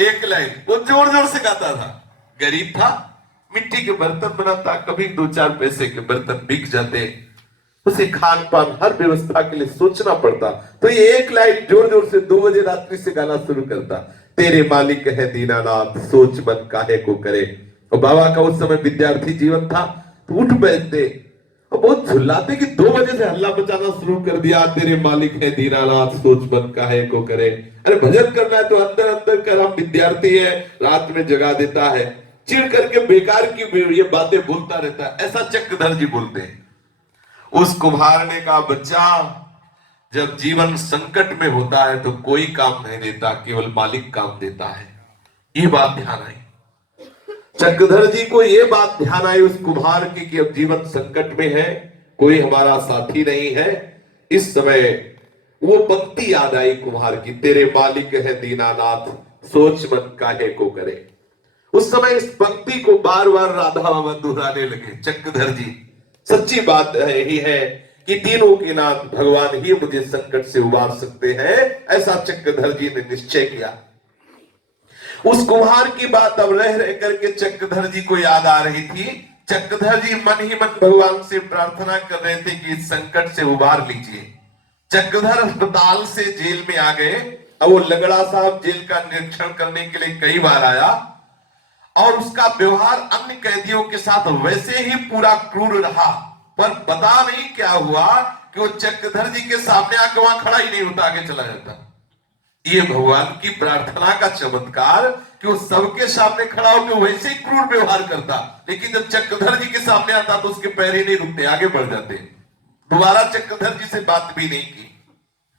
एक लाइन वो जोर जोर से गाता था। गरीब था, मिट्टी के बर्तन बनाता, कभी 2-4 पैसे के बर्तन बिक जाते, उसे खान पान हर व्यवस्था के लिए सोचना पड़ता। तो ये एक लाइन जोर जोर से 2 बजे रात्रि से गाना शुरू करता, तेरे मालिक है दीनानाथ, सोच मन काहे को करे। और बाबा का उस समय विद्यार्थी जीवन था, तो उठ बैठते और बहुत झुल्लाते कि 2 बजे से हल्ला मचाना शुरू कर दिया, तेरे मालिक है दीनानाथ, सोच मन काहे को करे। अरे भजन करना है तो अंदर अंदर कर, हम विद्यार्थी है, रात में जगा देता है, चिढ़ करके बेकार की ये बातें बोलता रहता है, ऐसा चक्रधर जी बोलते हैं। उस कुम्हार ने कहा, बच्चा जब जीवन संकट में होता है तो कोई काम नहीं देता, केवल मालिक काम देता है। ये बात ध्यान आई चक्रधर जी को, ये बात ध्यान आई उस कुम्हार की कि अब जीवन संकट में है, कोई हमारा साथी नहीं है। इस समय वो पंक्ति याद आई कुम्हार की, तेरे मालिक है दीनानाथ, सोच मन काहे को करे। उस समय इस पंक्ति को बार बार राधा बाबा दोहराने लगे। चक्रधर जी, सच्ची बात यही है कि तीनों के नाथ भगवान ही मुझे संकट से उबार सकते हैं, ऐसा चक्रधर जी ने निश्चय किया। उस कुम्हार की बात अब रह रह करके चक्रधर जी को याद आ रही थी चक्रधर जी मन ही मन भगवान से प्रार्थना कर रहे थे कि इस संकट से उबार लीजिए। चक्रधर अस्पताल से जेल में आ गए और वो लगड़ा साहब जेल का निरीक्षण करने के लिए कई बार आया और उसका व्यवहार अन्य कैदियों के साथ वैसे ही पूरा क्रूर रहा, पर पता नहीं क्या हुआ कि वो चक्रधर जी के सामने आके वहां खड़ा ही नहीं होता, आगे चला जाता। ये भगवान की प्रार्थना का चमत्कार कि वो सबके सामने खड़ा होकर वैसे ही क्रूर व्यवहार करता, लेकिन जब चक्रधर जी के सामने आता तो उसके पैर ही नहीं रुकते, आगे बढ़ जाते। दोबारा चक्रधर जी से बात भी नहीं की।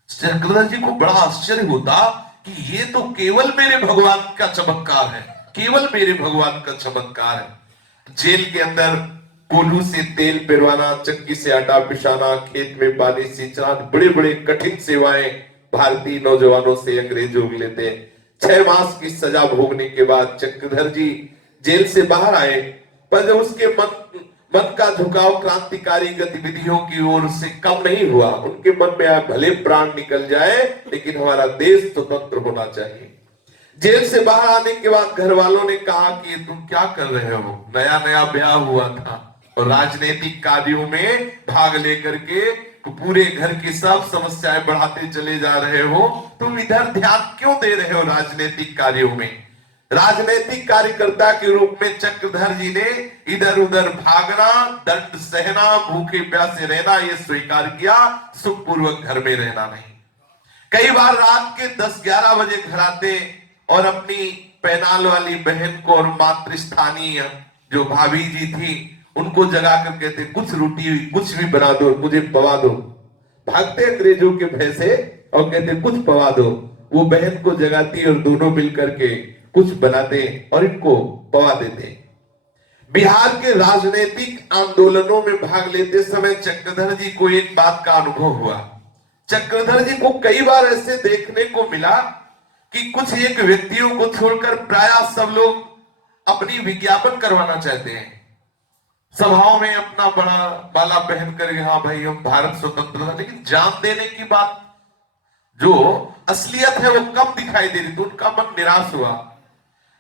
चक्रधर जी को बड़ा आश्चर्य होता कि ये तो केवल मेरे भगवान का चमत्कार है, केवल मेरे भगवान का चमत्कार है। जेल के अंदर कोल्हू से तेल पिरवाना, चक्की से आटा पिसाना, खेत में पानी सींचना, बड़े बड़े कठिन सेवाएं भारतीय नौजवानों से अंग्रेज लोग लेते। 6 मास की सजा भोगने के बाद चक्रधर जी जेल से बाहर आए, पर जब उसके मन का झुकाव क्रांतिकारी गतिविधियों की ओर से कम नहीं हुआ। उनके मन में आया भले प्राण निकल जाए लेकिन हमारा देश स्वतंत्र होना चाहिए। जेल से बाहर आने के बाद घर वालों ने कहा कि तुम क्या कर रहे हो, नया नया ब्याह हुआ था और राजनीतिक कार्यों में भाग लेकर के पूरे घर की सब समस्याएं बढ़ाते चले जा रहे हो, तुम इधर ध्यान क्यों दे रहे हो राजनीतिक कार्यों में। राजनीतिक कार्यकर्ता के रूप में चक्रधर जी ने इधर उधर भागना, दंड सहना, भूखे प्यासे रहना ये स्वीकार किया, सुखपूर्वक घर में रहना नहीं। कई बार रात के 10-11 बजे घर आते और अपनी पैनाल वाली बहन को और मातृस्थानीय जो भाभी जी थी उनको जगा कर कहते कुछ रोटी कुछ भी बना दो, मुझे पवा दो। भागते अंग्रेजों के भय से और कहते कुछ पवा दो। वो बहन को जगाती और दोनों मिलकर के कुछ बनाते और इनको पवा देते। बिहार के राजनीतिक आंदोलनों में भाग लेते समय चक्रधर जी को एक बात का अनुभव हुआ। चक्रधर जी को कई बार ऐसे देखने को मिला कि कुछ एक व्यक्तियों को छोड़कर प्राय सब लोग अपनी विज्ञापन करवाना चाहते हैं। सभाओं में अपना बड़ा बाला पहन कर हाँ भाई हम भारत स्वतंत्र था, लेकिन जान देने की बात जो असलियत है वो कम दिखाई दे रही, तो उनका मन निराश हुआ।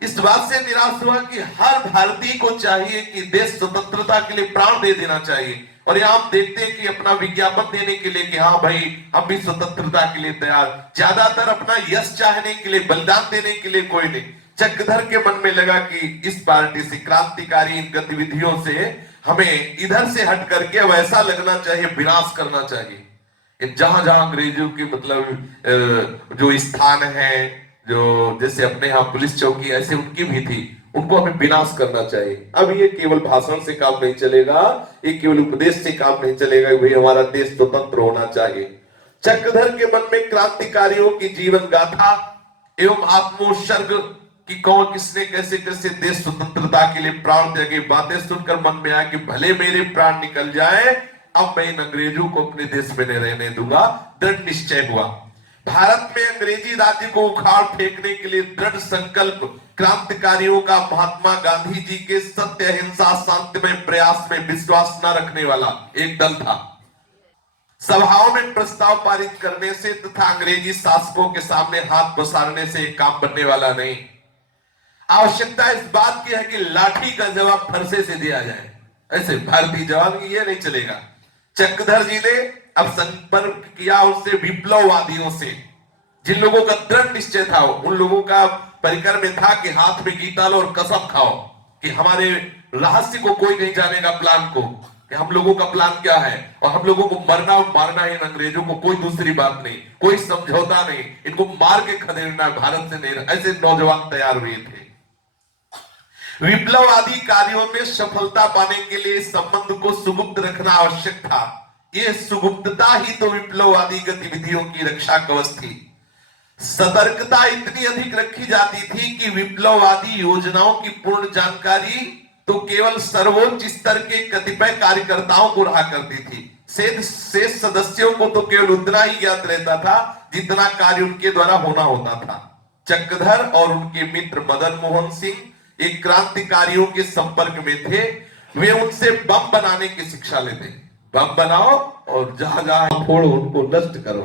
इस बात से निराश हुआ कि हर भारतीय को चाहिए कि देश स्वतंत्रता के लिए प्राण दे देना चाहिए, और यहां हम देखते हैं कि अपना विज्ञापन देने के लिए कि हाँ भाई हम भी स्वतंत्रता के लिए तैयार, ज्यादातर अपना यश चाहने के लिए, बलिदान देने के लिए कोई नहीं। चक्रधर के मन में लगा कि इस पार्टी से, क्रांतिकारी गतिविधियों से हमें इधर से हट करके अब ऐसा लगना चाहिए विनाश करना चाहिए। जहां जहां अंग्रेजों के मतलब जो स्थान है, जो जैसे अपने यहाँ पुलिस चौकी ऐसे उनकी भी थी, उनको हमें विनाश करना चाहिए। अब ये केवल भाषण से काम नहीं चलेगा, ये केवल उपदेश से काम नहीं चलेगा, भाई हमारा देश स्वतंत्र होना चाहिए। चक्रधर के मन में क्रांतिकारियों की जीवन गाथा एवं आत्मोत्सर्ग कि कौन किसने कैसे कैसे देश स्वतंत्रता के लिए प्राण त्यागे बातें सुनकर मन में आया कि भले मेरे प्राण निकल जाए, अब मैं इन अंग्रेजों को अपने देश में नहीं रहने दूंगा। दृढ़ निश्चय हुआ। भारत में अंग्रेजी राज्य को उखाड़ फेंकने के लिए दृढ़ संकल्प क्रांतिकारियों का महात्मा गांधी जी के सत्य, अहिंसा, शांतिमय प्रयास में विश्वास न रखने वाला एक दल था। सभाओं में प्रस्ताव पारित करने से तथा अंग्रेजी शासकों के सामने हाथ पसारने से काम बनने वाला नहीं। आवश्यकता इस बात की है कि लाठी का जवाब फरसे से दिया जाए, ऐसे भारतीय जवान ये नहीं चलेगा। चक्रधर जी ने अब संपर्क किया उससे विप्लववादियों से, जिन लोगों का दृढ़ निश्चय था, उन लोगों का परिकर में था कि हाथ में गीता लो और कसम खाओ कि हमारे रहस्य को कोई नहीं जानेगा, प्लान को, कि हम लोगों का प्लान क्या है, और हम लोगों को मरना और मारना है इन अंग्रेजों को, कोई दूसरी बात नहीं, कोई समझौता नहीं, इनको मार के खदेड़ना है, भारत से नहीं। ऐसे नौजवान तैयार हुए थे। विप्लववादी कार्यों में सफलता पाने के लिए संबंध को सुगुप्त रखना आवश्यक था। यह सुगुप्तता ही तो विप्लववादी गतिविधियों की रक्षा कवच थी। सतर्कता इतनी अधिक रखी जाती थी कि विप्लववादी योजनाओं की पूर्ण जानकारी तो केवल सर्वोच्च स्तर के कतिपय कार्यकर्ताओं को रहा करती थी। शेष सदस्यों को तो केवल उतना ही ज्ञात रहता था जितना कार्य उनके द्वारा होना होता था। चक्रधर और उनके मित्र मदन मोहन सिंह एक क्रांतिकारियों के संपर्क में थे। वे उनसे बम बनाने की शिक्षा लेते, बम बनाओ और जहां जहां फोड़ो उनको नष्ट करो।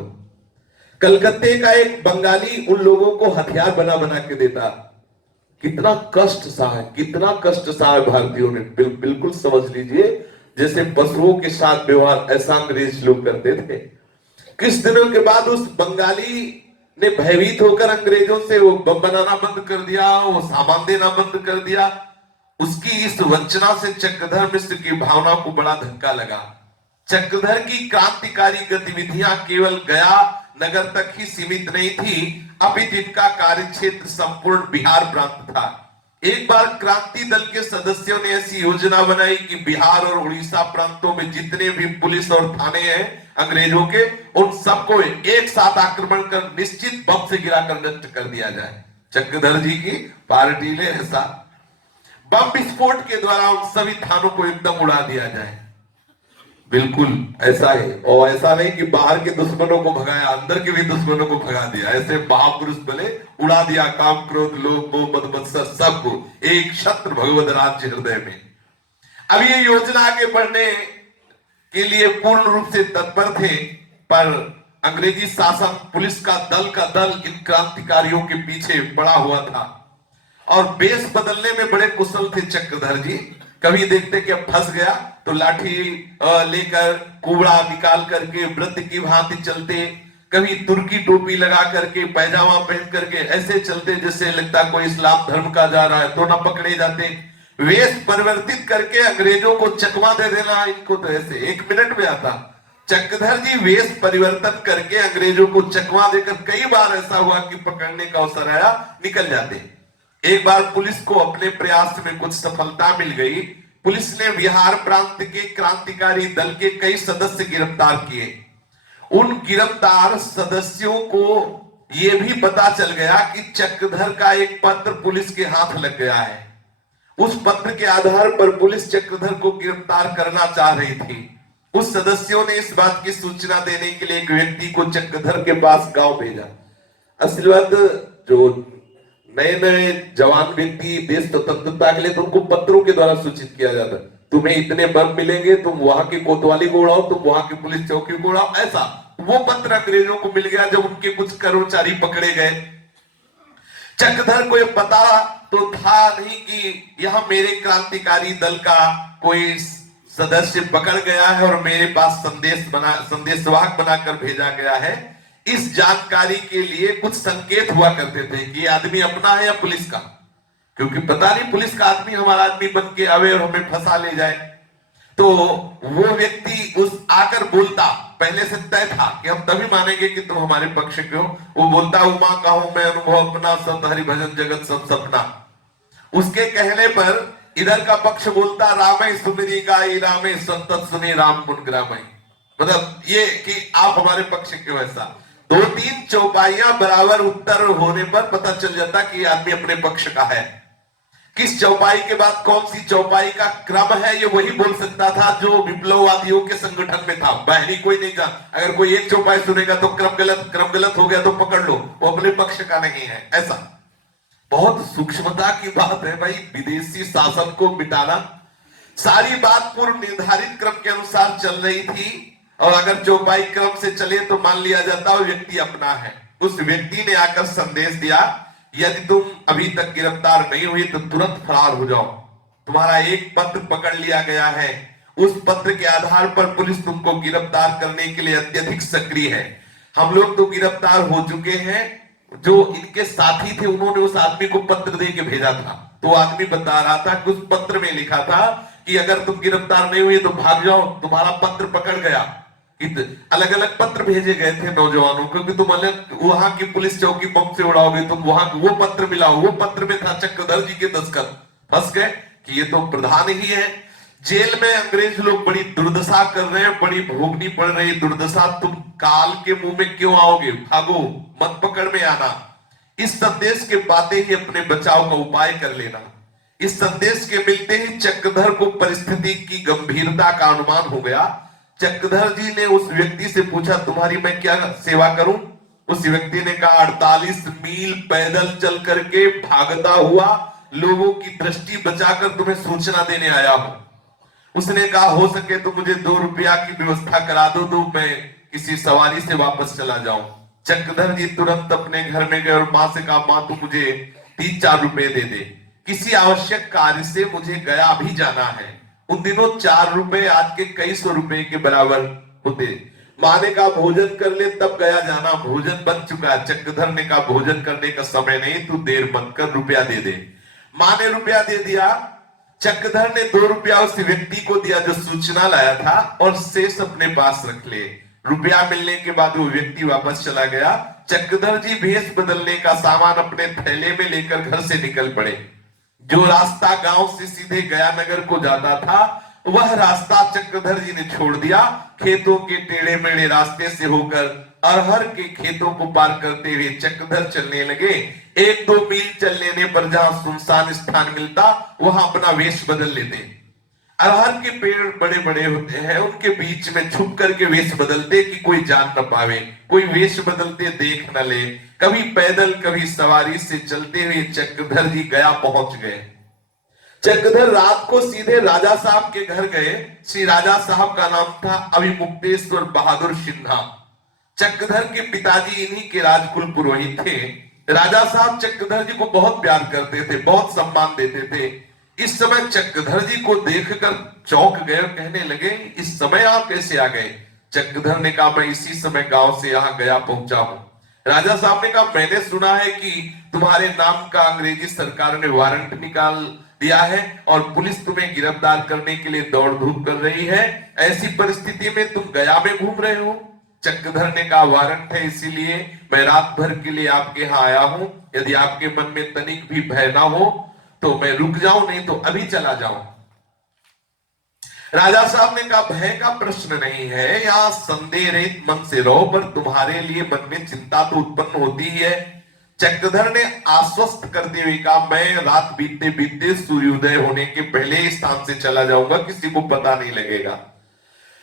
कलकत्ते का एक बंगाली उन लोगों को हथियार बना बना के देता। कितना कष्ट सहा है, कितना कष्ट सहा है भारतीयों ने। बिल्कुल समझ लीजिए जैसे पशुओं के साथ व्यवहार ऐसा अंग्रेज लोग करते थे। कुछ दिनों के बाद उस बंगाली ने भयभीत होकर अंग्रेजों से वो बम बनाना बंद कर दिया, वो सामान देना बंद कर दिया। उसकी इस वंचना से चक्रधर मिश्र की भावना को बड़ा धक्का लगा। चक्रधर की क्रांतिकारी गतिविधियां केवल गया नगर तक ही सीमित नहीं थी, अपितु इनका कार्यक्षेत्र संपूर्ण बिहार प्रांत था। एक बार क्रांति दल के सदस्यों ने ऐसी योजना बनाई कि बिहार और उड़ीसा प्रांतों में जितने भी पुलिस और थाने हैं अंग्रेजों के, उन सबको एक साथ आक्रमण कर निश्चित बम से गिराकर नष्ट कर दिया जाए। चक्रधर जी की पार्टी ने ऐसा बम विस्फोट के द्वारा उन सभी थानों को एकदम उड़ा दिया जाए। बिल्कुल ऐसा है, और ऐसा नहीं कि बाहर के दुश्मनों को भगाया, अंदर के भी दुश्मनों को भगा दिया। ऐसे महापुरुष बने, उड़ा दिया काम क्रोध लोभ मोह मद मत्सर सबको, एक छत्र भगवत राज्य हृदय में। अब ये योजना आगे बढ़ने के लिए पूर्ण रूप से तत्पर थे, पर अंग्रेजी शासन पुलिस का दल इन क्रांतिकारियों के पीछे पड़ा हुआ था और बेस बदलने में बड़े कुशल थे चक्रधर जी। कभी देखते कि अब फंस गया तो लाठी लेकर कुबड़ा निकाल करके वृत्त की भांति चलते, कभी तुर्की टोपी लगा करके पैजामा पहन करके ऐसे चलते जैसे लगता कोई इस्लाम धर्म का जा रहा है, तो ना पकड़े जाते। वेश परिवर्तित करके अंग्रेजों को चकमा दे देना इनको तो ऐसे 1 मिनट में आता। चक्रधर जी वेश परिवर्तन करके अंग्रेजों को चकमा देकर कई बार ऐसा हुआ कि पकड़ने का अवसर आया निकल जाते। एक बार पुलिस को अपने प्रयास में कुछ सफलता मिल गई। पुलिस ने बिहार प्रांत के क्रांतिकारी दल के कई सदस्य गिरफ्तार किए। उन गिरफ्तार सदस्यों को यह भी पता चल गया कि चक्रधर का एक पत्र पुलिस के हाथ लग गया है। उस पत्र के आधार पर पुलिस चक्रधर को गिरफ्तार करना चाह रही थी। उस सदस्यों ने इस बात की सूचना देने के लिए एक व्यक्ति को चक्रधर के पास गांव भेजा। असल बात जो नए नए जवान व्यक्ति देश स्वतंत्रता के लिए, तो उनको पत्रों के द्वारा सूचित किया जाता है, तुम्हें इतने बम मिलेंगे, तुम वहां की कोतवाली को उड़ाओ, तुम वहां की पुलिस चौकी को उड़ाओ। ऐसा वो पत्र अंग्रेजों को मिल गया जब उनके कुछ कर्मचारी पकड़े गए। चक्रधर को यह पता तो था नहीं कि यह मेरे क्रांतिकारी दल का कोई सदस्य पकड़ गया है और मेरे पास संदेशवाहक बनाकर भेजा गया है। इस जानकारी के लिए कुछ संकेत हुआ करते थे कि ये आदमी अपना है या पुलिस का, क्योंकि पता नहीं पुलिस का आदमी हमारा आदमी बन के आवे और हमें फंसा ले जाए। तो वो व्यक्ति उस आकर बोलता, पहले से तय था कि हम तभी मानेंगे कि तुम हमारे पक्ष के हो। वो बोलता, उमा का हूं मैं अनुभव अपना, सब हरि भजन जगत सब सपना। उसके कहने पर इधर का पक्ष बोलता, रामे सुमिरी गाई रामे संतत सुनी राम गुण ग्रामई। मतलब ये कि आप हमारे पक्ष के हो। ऐसा 2-3 चौपाइयां बराबर उत्तर होने पर पता चल जाता कि आदमी अपने पक्ष का है। किस चौपाई के बाद कौन सी चौपाई का क्रम है ये वही बोल सकता था जो विप्लववादियों के संगठन में था। बाहरी कोई नहीं जान, अगर कोई एक चौपाई सुनेगा तो क्रम गलत हो गया तो पकड़ लो, वो अपने पक्ष का नहीं है। ऐसा बहुत सूक्ष्मता की बात है भाई, विदेशी शासन को मिटाना। सारी बात पूर्व निर्धारित क्रम के अनुसार चल रही थी और अगर चौपाई क्रम से चले तो मान लिया जाता वो व्यक्ति अपना है। उस व्यक्ति ने आकर संदेश दिया, यदि तुम अभी तक गिरफ्तार नहीं हुए तो तुरंत फरार हो जाओ। तुम्हारा एक पत्र पकड़ लिया गया है, उस पत्र के आधार पर पुलिस तुमको गिरफ्तार करने के लिए अत्यधिक सक्रिय है। हम लोग तो गिरफ्तार हो चुके हैं, जो इनके साथी थे उन्होंने उस आदमी को पत्र दे के भेजा था। तो आदमी बता रहा था कि उस पत्र में लिखा था कि अगर तुम गिरफ्तार नहीं हुए तो भाग जाओ, तुम्हारा पत्र पकड़ गया। अलग अलग पत्र भेजे गए थे नौजवानों को कि तुम अलग वहां की पुलिस चौकी बम से उड़ाओगे, तुम वहां वो पत्र मिलाओ। वो पत्र में था चक्रधर जी के दस्तखत। फंस गए कि ये तो प्रधान ही है। जेल में अंग्रेज लोग बड़ी दुर्दशा कर रहे हैं, बड़ी भोगनी पड़ रही दुर्दशा, तुम काल के मुंह में क्यों आओगे, भागो, मत पकड़ में आना। इस संदेश के पाते ही अपने बचाव का उपाय कर लेना। इस संदेश के मिलते ही चक्रधर को परिस्थिति की गंभीरता का अनुमान हो गया। चक्रधर जी ने उस व्यक्ति से पूछा, तुम्हारी मैं क्या सेवा करूं? उस व्यक्ति ने कहा, 48 मील पैदल चल करके भागता हुआ लोगों की दृष्टि बचाकर तुम्हें सूचना देने आया हूं। उसने कहा, हो सके तो मुझे 2 रुपया की व्यवस्था करा दो, तो मैं किसी सवारी से वापस चला जाऊं। चक्रधर जी तुरंत अपने घर में गए और मां से कहा, मां तुम मुझे 3-4 रुपए दे दे, किसी आवश्यक कार्य से मुझे गया भी जाना है। उन दिनों 4 रुपए आज के कई सौ रुपए के बराबर होते। माँ ने कहा भोजन कर ले, तब गया जाना, भोजन बन चुका है। चक्रधर ने कहा भोजन करने का समय नहीं, तू देर मत कर, रुपया दे दे। माँ ने रुपया दे दिया। चक्रधर ने 2 रुपया उस व्यक्ति को दिया जो सूचना लाया था, और शेष अपने पास रख ले। रुपया मिलने के बाद वो व्यक्ति वापस चला गया। चक्रधर जी भेष बदलने का सामान अपने थैले में लेकर घर से निकल पड़े। जो रास्ता गांव से सीधे गया नगर को जाता था, वह रास्ता चक्रधर जी ने छोड़ दिया। खेतों के टेढ़े मेढ़े रास्ते से होकर अरहर के खेतों को पार करते हुए चक्रधर चलने लगे। 1-2 मील चल लेने पर जहां सुनसान स्थान मिलता, वहां अपना वेश बदल लेते। अरहर के पेड़ बड़े बड़े होते हैं, उनके बीच में छुप करके वेश बदलते कि कोई जान न पावे, कोई वेश बदलते देख न ले। कभी पैदल कभी सवारी से चलते हुए चक्रधर जी गया पहुंच गए। चक्रधर रात को सीधे राजा साहब के घर गए। श्री राजा साहब का नाम था अभिमुक्तेश्वर बहादुर सिन्हा। चक्रधर के पिताजी इन्हीं के राजकुल पुरोहित थे। राजा साहब चक्रधर जी को बहुत प्यार करते थे, बहुत सम्मान देते थे। इस समय चक्रधर जी को देखकर चौंक गए, कहने लगे इस समय आप कैसे आ गए? चक्रधर ने कहा मैं इसी समय गांव से यहां गया पहुंचा हूं। राजा साहब ने कहा मैंने सुना है कि तुम्हारे नाम का अंग्रेजी सरकार ने वारंट निकाल दिया है और पुलिस तुम्हें गिरफ्तार करने के लिए दौड़ धूप कर रही है। ऐसी परिस्थिति में तुम गया में घूम रहे हो? चक्रधर ने कहा वारंट है, इसीलिए मैं रात भर के लिए आपके यहाँ आया हूं। यदि आपके मन में तनिक भी भय ना हो तो मैं रुक जाऊं, नहीं तो अभी चला जाऊं। राजा साहब ने कहा भय का प्रश्न नहीं है, या संदेह रहित मन से रहो, पर तुम्हारे लिए मन में चिंता तो उत्पन्न होती ही है। चक्रधर ने आश्वस्त करते हुए कहा मैं रात बीतते बीतते सूर्योदय होने के पहले इस स्थान से चला जाऊंगा, किसी को पता नहीं लगेगा।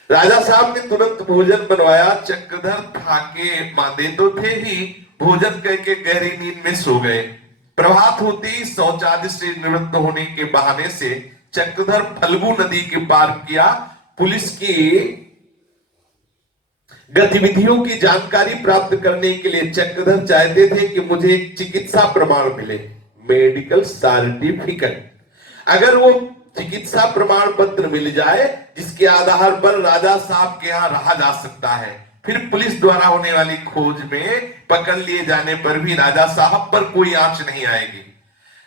राजा साहब ने तुरंत भोजन बनवाया। चक्रधर थाके मांदे तो थे ही, भोजन करके गहरी नींद में सो गए। प्रभात होते ही शौचादि से निवृत्त होने के बहाने से चक्रधर फल्गु नदी के पार किया। पुलिस की गतिविधियों की जानकारी प्राप्त करने के लिए चक्रधर चाहते थे कि मुझे एक चिकित्सा प्रमाण मिले, मेडिकल सर्टिफिकेट। अगर वो चिकित्सा प्रमाण पत्र मिल जाए जिसके आधार पर राजा साहब के यहां रहा जा सकता है, फिर पुलिस द्वारा होने वाली खोज में पकड़ लिए जाने पर भी राजा साहब पर कोई आंच नहीं आएगी।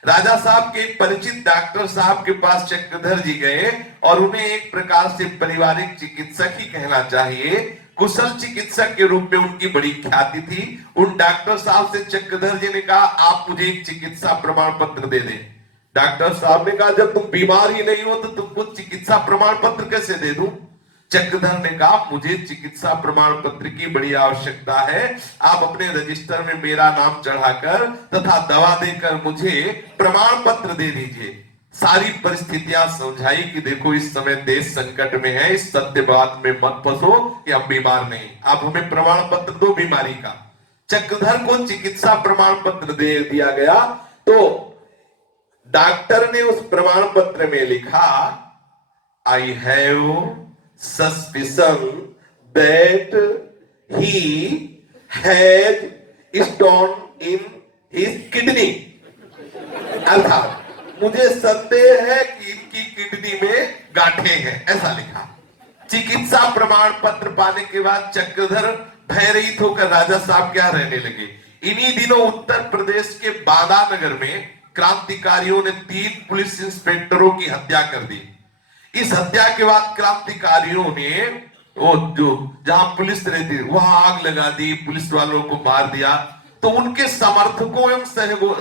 राजा साहब के एक परिचित डॉक्टर साहब के पास चक्रधर जी गए और उन्हें एक प्रकार से पारिवारिक चिकित्सक ही कहना चाहिए, कुशल चिकित्सक के रूप में उनकी बड़ी ख्याति थी। उन डॉक्टर साहब से चक्रधर जी ने कहा आप मुझे एक चिकित्सा प्रमाण पत्र दे दें। डॉक्टर साहब ने कहा जब तुम बीमार ही नहीं हो तो तुमको चिकित्सा प्रमाण पत्र कैसे दे दूं? चक्रधर ने कहा मुझे चिकित्सा प्रमाण पत्र की बड़ी आवश्यकता है, आप अपने रजिस्टर में मेरा नाम चढ़ाकर तथा दवा देकर मुझे प्रमाण पत्र दे दीजिए। सारी परिस्थितियां समझाई कि देखो इस समय देश संकट में है, इस सत्य बात में मत फंसो कि हम बीमार नहीं, आप हमें प्रमाण पत्र दो बीमारी का। चक्रधर को चिकित्सा प्रमाण पत्र दे दिया गया। तो डॉक्टर ने उस प्रमाण पत्र में लिखा I have suspicion that he had stone in his kidney, अर्थात मुझे संदेह है कि इनकी किडनी में गांठें हैं, ऐसा लिखा। चिकित्सा प्रमाण पत्र पाने के बाद चक्रधर भयरहित होकर राजा साहब क्या रहने लगे। इन्हीं दिनों उत्तर प्रदेश के बांदा नगर में क्रांतिकारियों ने 3 पुलिस इंस्पेक्टरों की हत्या कर दी। इस हत्या के बाद क्रांतिकारियों ने वो जो जहां पुलिस रहती वहां आग लगा दी, पुलिस वालों को मार दिया। तो उनके समर्थकों एवं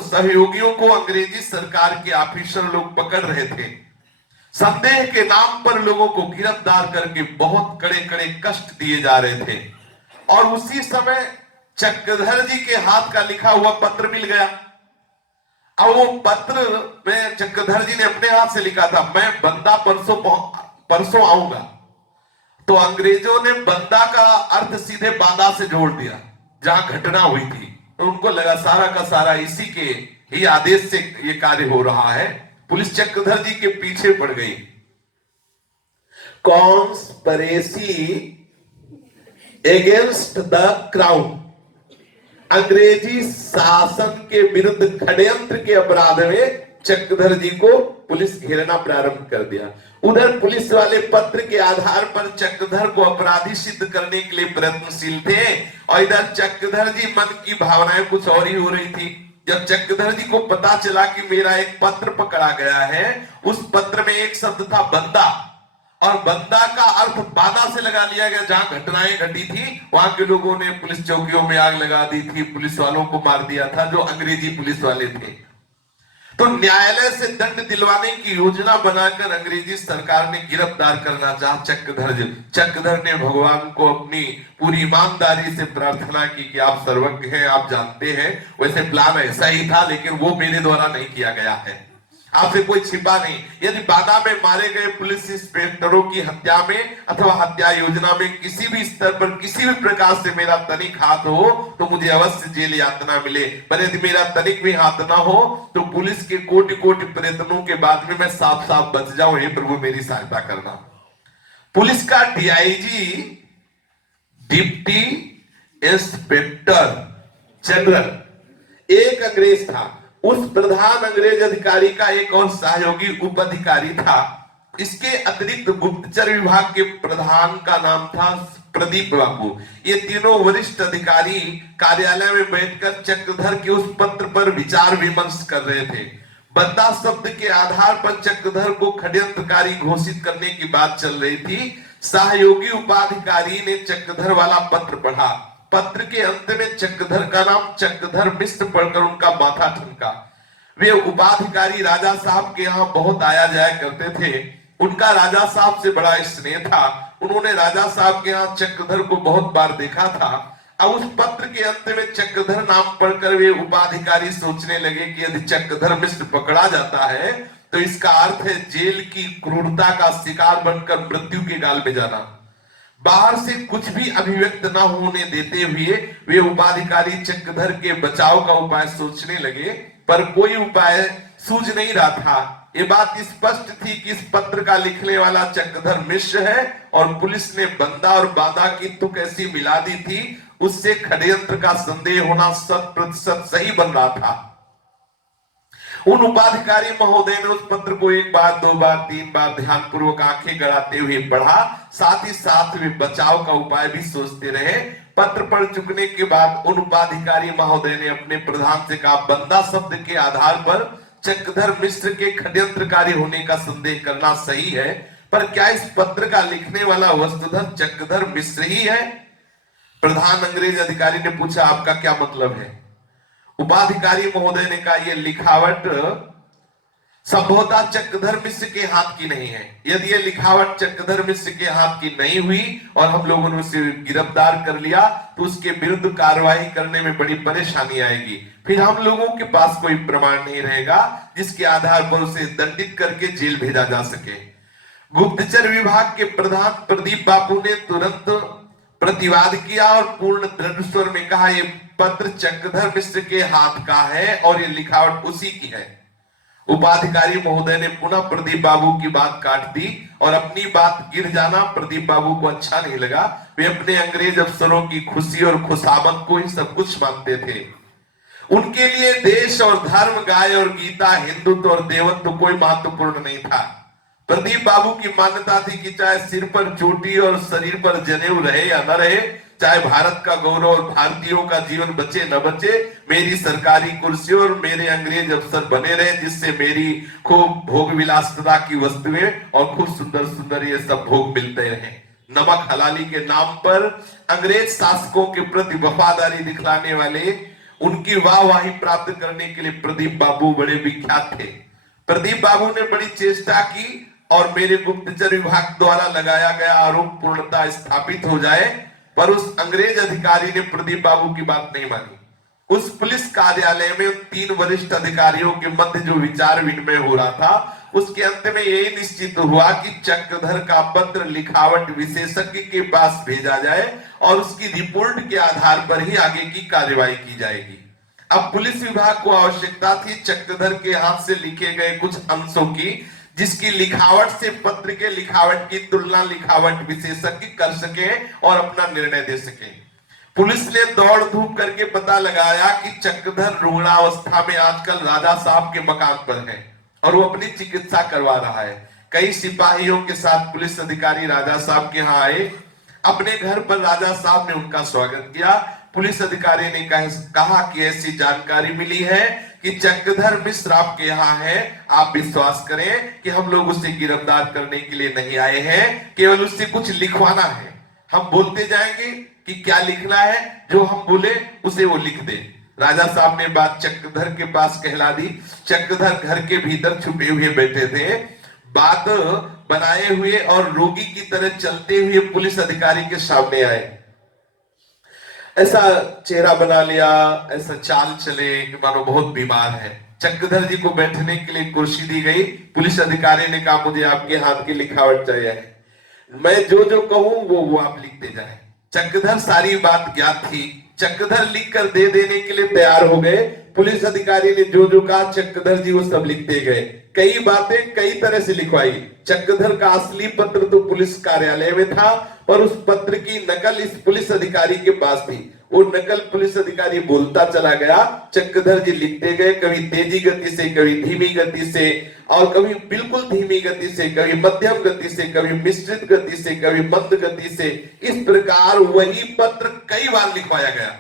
सहयोगियों को अंग्रेजी सरकार के ऑफिसर लोग पकड़ रहे थे। संदेह के नाम पर लोगों को गिरफ्तार करके बहुत कड़े कड़े कष्ट दिए जा रहे थे। और उसी समय चक्रधर जी के हाथ का लिखा हुआ पत्र मिल गया। अब वो पत्र में चक्रधर जी ने अपने हाथ से लिखा था मैं बंदा परसों आऊंगा। तो अंग्रेजों ने बंदा का अर्थ सीधे बांदा से जोड़ दिया जहां घटना हुई थी। तो उनको लगा सारा का सारा इसी के ही आदेश से ये कार्य हो रहा है। पुलिस चक्रधर जी के पीछे पड़ गई। कॉन्स्पिरेसी अगेंस्ट द क्राउन, अंग्रेजी शासन के विरुद्ध षड्यंत्र के अपराध में चक्रधर जी को पुलिस घेरना प्रारंभ कर दिया। उधर पुलिस वाले पत्र के आधार पर चक्रधर को अपराधी सिद्ध करने के लिए प्रयत्नशील थे और इधर चक्रधर जी मन की भावनाएं कुछ और ही हो रही थी। जब चक्रधर जी को पता चला कि मेरा एक पत्र पकड़ा गया है, उस पत्र में एक शब्द था बंदा, और बंदा का अर्थ बाधा से लगा लिया गया। जहां घटनाएं घटी थी वहां के लोगों ने पुलिस चौकियों में आग लगा दी थी, पुलिस वालों को मार दिया था जो अंग्रेजी पुलिस वाले थे। तो न्यायालय से दंड दिलवाने की योजना बनाकर अंग्रेजी सरकार ने गिरफ्तार करना चाहा चक्रधर ने भगवान को अपनी पूरी ईमानदारी से प्रार्थना की कि आप सर्वज्ञ हैं, आप जानते हैं, वैसे प्लान ऐसा ही था लेकिन वो मेरे द्वारा नहीं किया गया है, आपसे कोई छिपा नहीं। यदि बाधा में मारे गए पुलिस इंस्पेक्टरों की हत्या में अथवा हत्या योजना में किसी भी स्तर पर किसी भी प्रकार से मेरा तनिक हाथ हो तो मुझे अवश्य जेल यातना मिले, पर यदि मेरा तनिक भी हाथ ना हो तो पुलिस के कोटि कोटि प्रयत्नों के बाद में मैं साफ साफ बच जाऊं, हे प्रभु मेरी सहायता करना। पुलिस का डीआईजी डिप्टी इंस्पेक्टर जनरल एक अंग्रेज था। उस प्रधान अंग्रेज अधिकारी का एक और सहयोगी उप अधिकारी था। इसके अतिरिक्त गुप्तचर विभाग के प्रधान का नाम था प्रदीप बाबू। ये तीनों वरिष्ठ अधिकारी कार्यालय में बैठकर चक्रधर के उस पत्र पर विचार विमर्श कर रहे थे। बंदा शब्द के आधार पर चक्रधर को षड्यंत्रकारी घोषित करने की बात चल रही थी। सहयोगी उपाधिकारी ने चक्रधर वाला पत्र पढ़ा। पत्र के अंत में चक्रधर का नाम चक्रधर मिश्र पढ़कर उनका माथा ठनका। वे उपाधिकारी राजा साहब के यहाँ बहुत आया जाया करते थे। उनका राजा साहब से बड़ा स्नेह था। उन्होंने राजा साहब के यहाँ चक्रधर को बहुत बार देखा था। अब उस पत्र के अंत में चक्रधर नाम पढ़कर वे उपाधिकारी सोचने लगे कि यदि चक्रधर मिश्र पकड़ा जाता है तो इसका अर्थ है जेल की क्रूरता का शिकार बनकर मृत्यु के गाल में जाना। बाहर से कुछ भी अभिव्यक्त न होने देते हुए वे उपाधिकारी चक्रधर के बचाव का उपाय सोचने लगे, पर कोई उपाय सूझ नहीं रहा था। ये बात स्पष्ट थी कि इस पत्र का लिखने वाला चक्रधर मिश्र है और पुलिस ने बंदा और बाधा की तुक ऐसी मिला दी थी, उससे षड्यंत्र का संदेह होना 100% सही बन रहा था। उन उपाधिकारी महोदय ने उस पत्र को एक बार, दो बार, तीन बार ध्यानपूर्वक आंखें गड़ाते हुए पढ़ा। साथ ही साथ वे बचाव का उपाय भी सोचते रहे। पत्र पढ़ चुकने के बाद उन उपाधिकारी महोदय ने अपने प्रधान से कहा, बंदा शब्द के आधार पर चक्रधर मिश्र के षड्यंत्रकारी होने का संदेह करना सही है, पर क्या इस पत्र का लिखने वाला वस्तुतः चक्रधर मिश्र ही है? प्रधान अंग्रेज अधिकारी ने पूछा, आपका क्या मतलब है? उपाधिकारी महोदय ने कहा, यह लिखावट संभवतः चक्रधर मिश्र के हाथ की नहीं है। यदि यह लिखावट चक्रधर मिश्र के हाथ की नहीं हुई और हम लोगों ने उसे गिरफ्तार कर लिया तो उसके विरुद्ध कार्रवाई करने में बड़ी परेशानी आएगी। फिर हम लोगों के पास कोई प्रमाण नहीं रहेगा जिसके आधार पर उसे दंडित करके जेल भेजा जा सके। गुप्तचर विभाग के प्रधान प्रदीप बाबू ने तुरंत प्रतिवाद किया और पूर्ण दृढ़ स्वर में कहा, यह पत्र चक्रधर मिश्र के हाथ का है और यह लिखावट उसी की है। उपाधिकारी महोदय ने पुनः प्रदीप बाबू की बात काट दी और अपनी बात गिर जाना प्रदीप बाबू को अच्छा नहीं लगा। वे अपने अंग्रेज अफसरों की खुशी और खुशामद को ही सब कुछ मानते थे। उनके लिए देश और धर्म, गाय और गीता, हिंदुत्व और देवत्व कोई महत्वपूर्ण नहीं था। प्रदीप बाबू की मान्यता थी कि चाहे सिर पर चोटी और शरीर पर जनेऊ रहे या न रहे, चाहे भारत का गौरव और भारतीयों का जीवन बचे न बचे, मेरी सरकारी कुर्सी और मेरे अंग्रेज अफसर बने रहे, जिससे मेरी खूब भोग विलासिता की वस्तुएं और खूब सुंदर सुंदर ये सब भोग मिलते रहे। नमक हलाली के नाम पर अंग्रेज शासकों के प्रति वफादारी दिखलाने वाले, उनकी वाहवाही प्राप्त करने के लिए प्रदीप बाबू बड़े विख्यात थे। प्रदीप बाबू ने बड़ी चेष्टा की और मेरे गुप्तचर विभाग द्वारा लगाया गया आरोप पूर्णतः स्थापित हो जाए, पर उस अंग्रेज अधिकारी ने प्रदीप बाबू की बात नहीं मानी। उस पुलिस कार्यालय में 3 वरिष्ठ अधिकारियों के मध्य जो विचार विनिमय हो रहा था, उसके अंत में यही निश्चित हुआ कि चक्रधर का पत्र लिखावट विशेषज्ञ के पास भेजा जाए और उसकी रिपोर्ट के आधार पर ही आगे की कार्यवाही की जाएगी। अब पुलिस विभाग को आवश्यकता थी चक्रधर के हाथ से लिखे गए कुछ अंशों की, जिसकी लिखावट से पत्र के लिखावट की तुलना लिखावट विशेषज्ञ कर सके और अपना निर्णय दे सके। पुलिस ने दौड़ धूप करके पता लगाया कि चक्रधर रुग्णावस्था में आजकल राजा साहब के मकान पर है और वो अपनी चिकित्सा करवा रहा है। कई सिपाहियों के साथ पुलिस अधिकारी राजा साहब के यहाँ आए। अपने घर पर राजा साहब ने उनका स्वागत किया। पुलिस अधिकारी ने कहा कि ऐसी जानकारी मिली है कि चक्रधर मिश्र आपके यहाँ है। आप विश्वास करें कि हम लोग उसे गिरफ्तार करने के लिए नहीं आए हैं, केवल उससे कुछ लिखवाना है। हम बोलते जाएंगे कि क्या लिखना है, जो हम बोले उसे वो लिख दे। राजा साहब ने बात चक्रधर के पास कहला दी। चक्रधर घर के भीतर छुपे हुए बैठे थे। बात बनाए हुए और रोगी की तरह चलते हुए पुलिस अधिकारी के सामने आए। ऐसा चेहरा बना लिया, ऐसा चाल चले कि मानो बहुत बीमार है। चक्रधर जी को बैठने के लिए कुर्सी दी गई। पुलिस अधिकारी ने कहा मुझे आपके हाथ की लिखावट चाहिए है, मैं जो जो कहूं वो आप लिखते जाए। चक्रधर सारी बात ज्ञात थी। चक्रधर लिखकर दे देने के लिए तैयार हो गए। पुलिस अधिकारी ने जो जो कहा चक्रधर जी वो सब लिखते गए। कई बातें कई तरह से लिखवाई। चक्रधर का असली पत्र तो पुलिस कार्यालय में था, पर उस पत्र की नकल इस पुलिस अधिकारी के पास थी। वो नकल पुलिस अधिकारी बोलता चला गया, चक्रधर जी लिखते गए, कभी तेजी गति से, कभी धीमी गति से, और कभी बिल्कुल धीमी गति से, कभी मध्यम गति से, कभी मिश्रित गति से, कभी मंद गति से। इस प्रकार वही पत्र कई बार लिखवाया गया,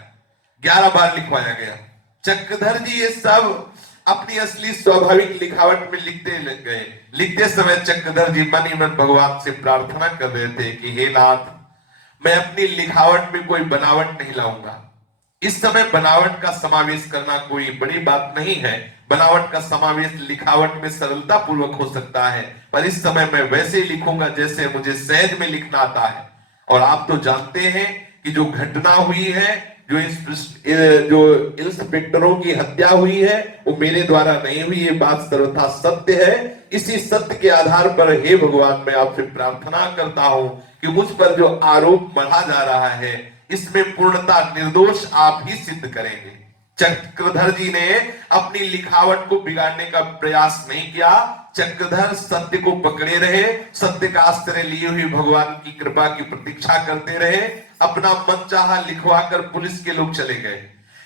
11 बार लिखवाया गया। चक्रधर जी ये सब अपनी असली स्वाभाविक लिखावट में लिखते गए। लिखते समय चक्रधर जी मन ही मन भगवान से प्रार्थना कर रहे थे कि हे नाथ, मैं अपनी लिखावट में कोई बनावट नहीं लाऊंगा। इस समय बनावट का समावेश करना कोई बड़ी बात नहीं है। बनावट का समावेश लिखावट में सरलता पूर्वक हो सकता है, पर इस समय मैं वैसे ही लिखूंगा जैसे मुझे सहज में लिखना आता है। और आप तो जानते हैं कि जो घटना हुई है, जो इंस्पेक्टरों की हत्या हुई है, वो मेरे द्वारा नहीं हुई, ये बात सर्वथा सत्य है। इसी सत्य के आधार पर हे भगवान, मैं आपसे प्रार्थना करता हूं कि मुझ पर जो आरोप मढ़ा जा रहा है, इसमें पूर्णता निर्दोष आप ही सिद्ध करेंगे। चक्रधर जी ने अपनी लिखावट को बिगाड़ने का प्रयास नहीं किया। चक्रधर सत्य को पकड़े रहे, सत्य का आश्रय लिए हुए भगवान की कृपा की प्रतीक्षा करते रहे। अपना मनचाहा लिखवाकर पुलिस के लोग चले गए।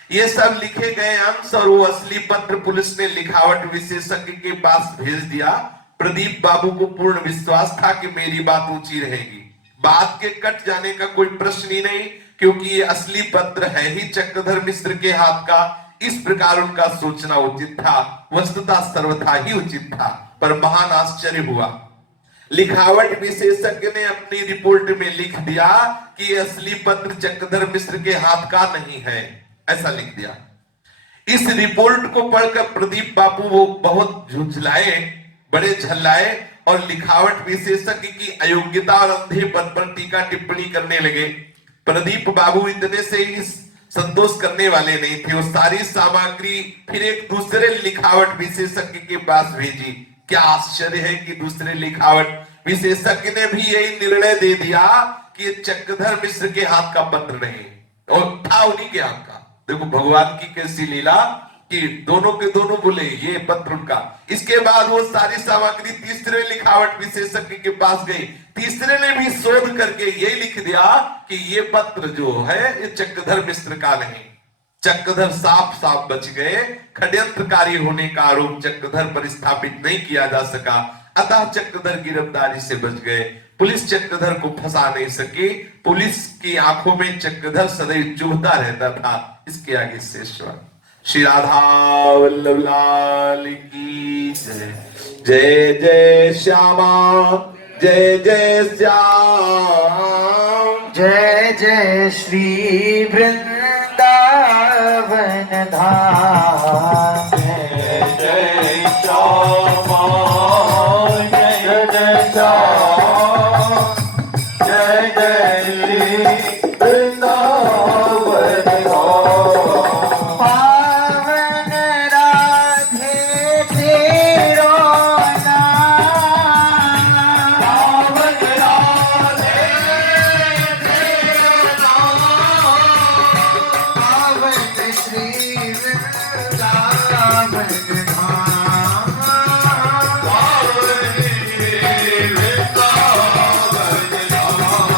ये सब लिखे गए अंश और वो असली पत्र पुलिस ने लिखावट विशेषज्ञ के पास भेज दिया। प्रदीप बाबू को पूर्ण विश्वास था कि मेरी बात ऊंची रहेगी, बात के कट जाने का कोई प्रश्न ही नहीं, क्योंकि ये असली पत्र है ही चक्रधर मिश्र के हाथ का। इस प्रकार उनका सोचना उचित था, वस्तुतः सर्वथा ही उचित था। पर महान आश्चर्य हुआ, लिखावट विशेषज्ञ ने अपनी रिपोर्ट में लिख दिया कि असली पत्र चक्रधर मिश्र के हाथ का नहीं है, ऐसा लिख दिया। इस रिपोर्ट को पढ़कर प्रदीप बाबू वो बहुत झुंझलाए, बड़े झल्लाए और लिखावट विशेषज्ञ की अयोग्यता और अंधेपन पर टीका टिप्पणी करने लगे। प्रदीप बाबू इतने से ही संतोष करने वाले नहीं थे। वो सारी सामग्री फिर एक दूसरे लिखावट विशेषज्ञ के पास भेजी। क्या आश्चर्य है कि दूसरे लिखावट विशेषज्ञ ने भी यही निर्णय दे दिया कि चक्रधर मिश्र के हाथ का पत्र नहीं, और था उन्हीं के हाथ का। देखो भगवान की कैसी लीला कि दोनों के दोनों बोले ये पत्र उनका। इसके बाद वो सारी सामग्री तीसरे लिखावट विशेषज्ञ के पास गई। तीसरे ने भी शोध करके ये लिख दिया कि ये पत्र जो है ये चक्रधर मिश्र का नहीं। चक्रधर साफ साफ बच गए। षड्यंत्रकारी होने का आरोप चक्रधर पर स्थापित नहीं किया जा सका, अतः चक्रधर गिरफ्तारी से बच गए। पुलिस चक्रधर को फंसा नहीं सकी। पुलिस की आंखों में चक्रधर सदैव चुभता रहता था। इसके आगे शेष श्री राधा वल्लभ लाल की जय। जय जय श्यामा, जय जय श्याम, जय जय श्री वृंदावन धाम। जय जय श्यामा, जय जय श्याम, जय जय श्री वृंदावन धाम। पावन राधे तेरो नाम, पावन राधे तेरो नाम, पावन श्री वृंदावन धाम। पावन श्री वृंदावन धाम।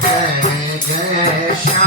जय जय श्याम,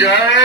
जय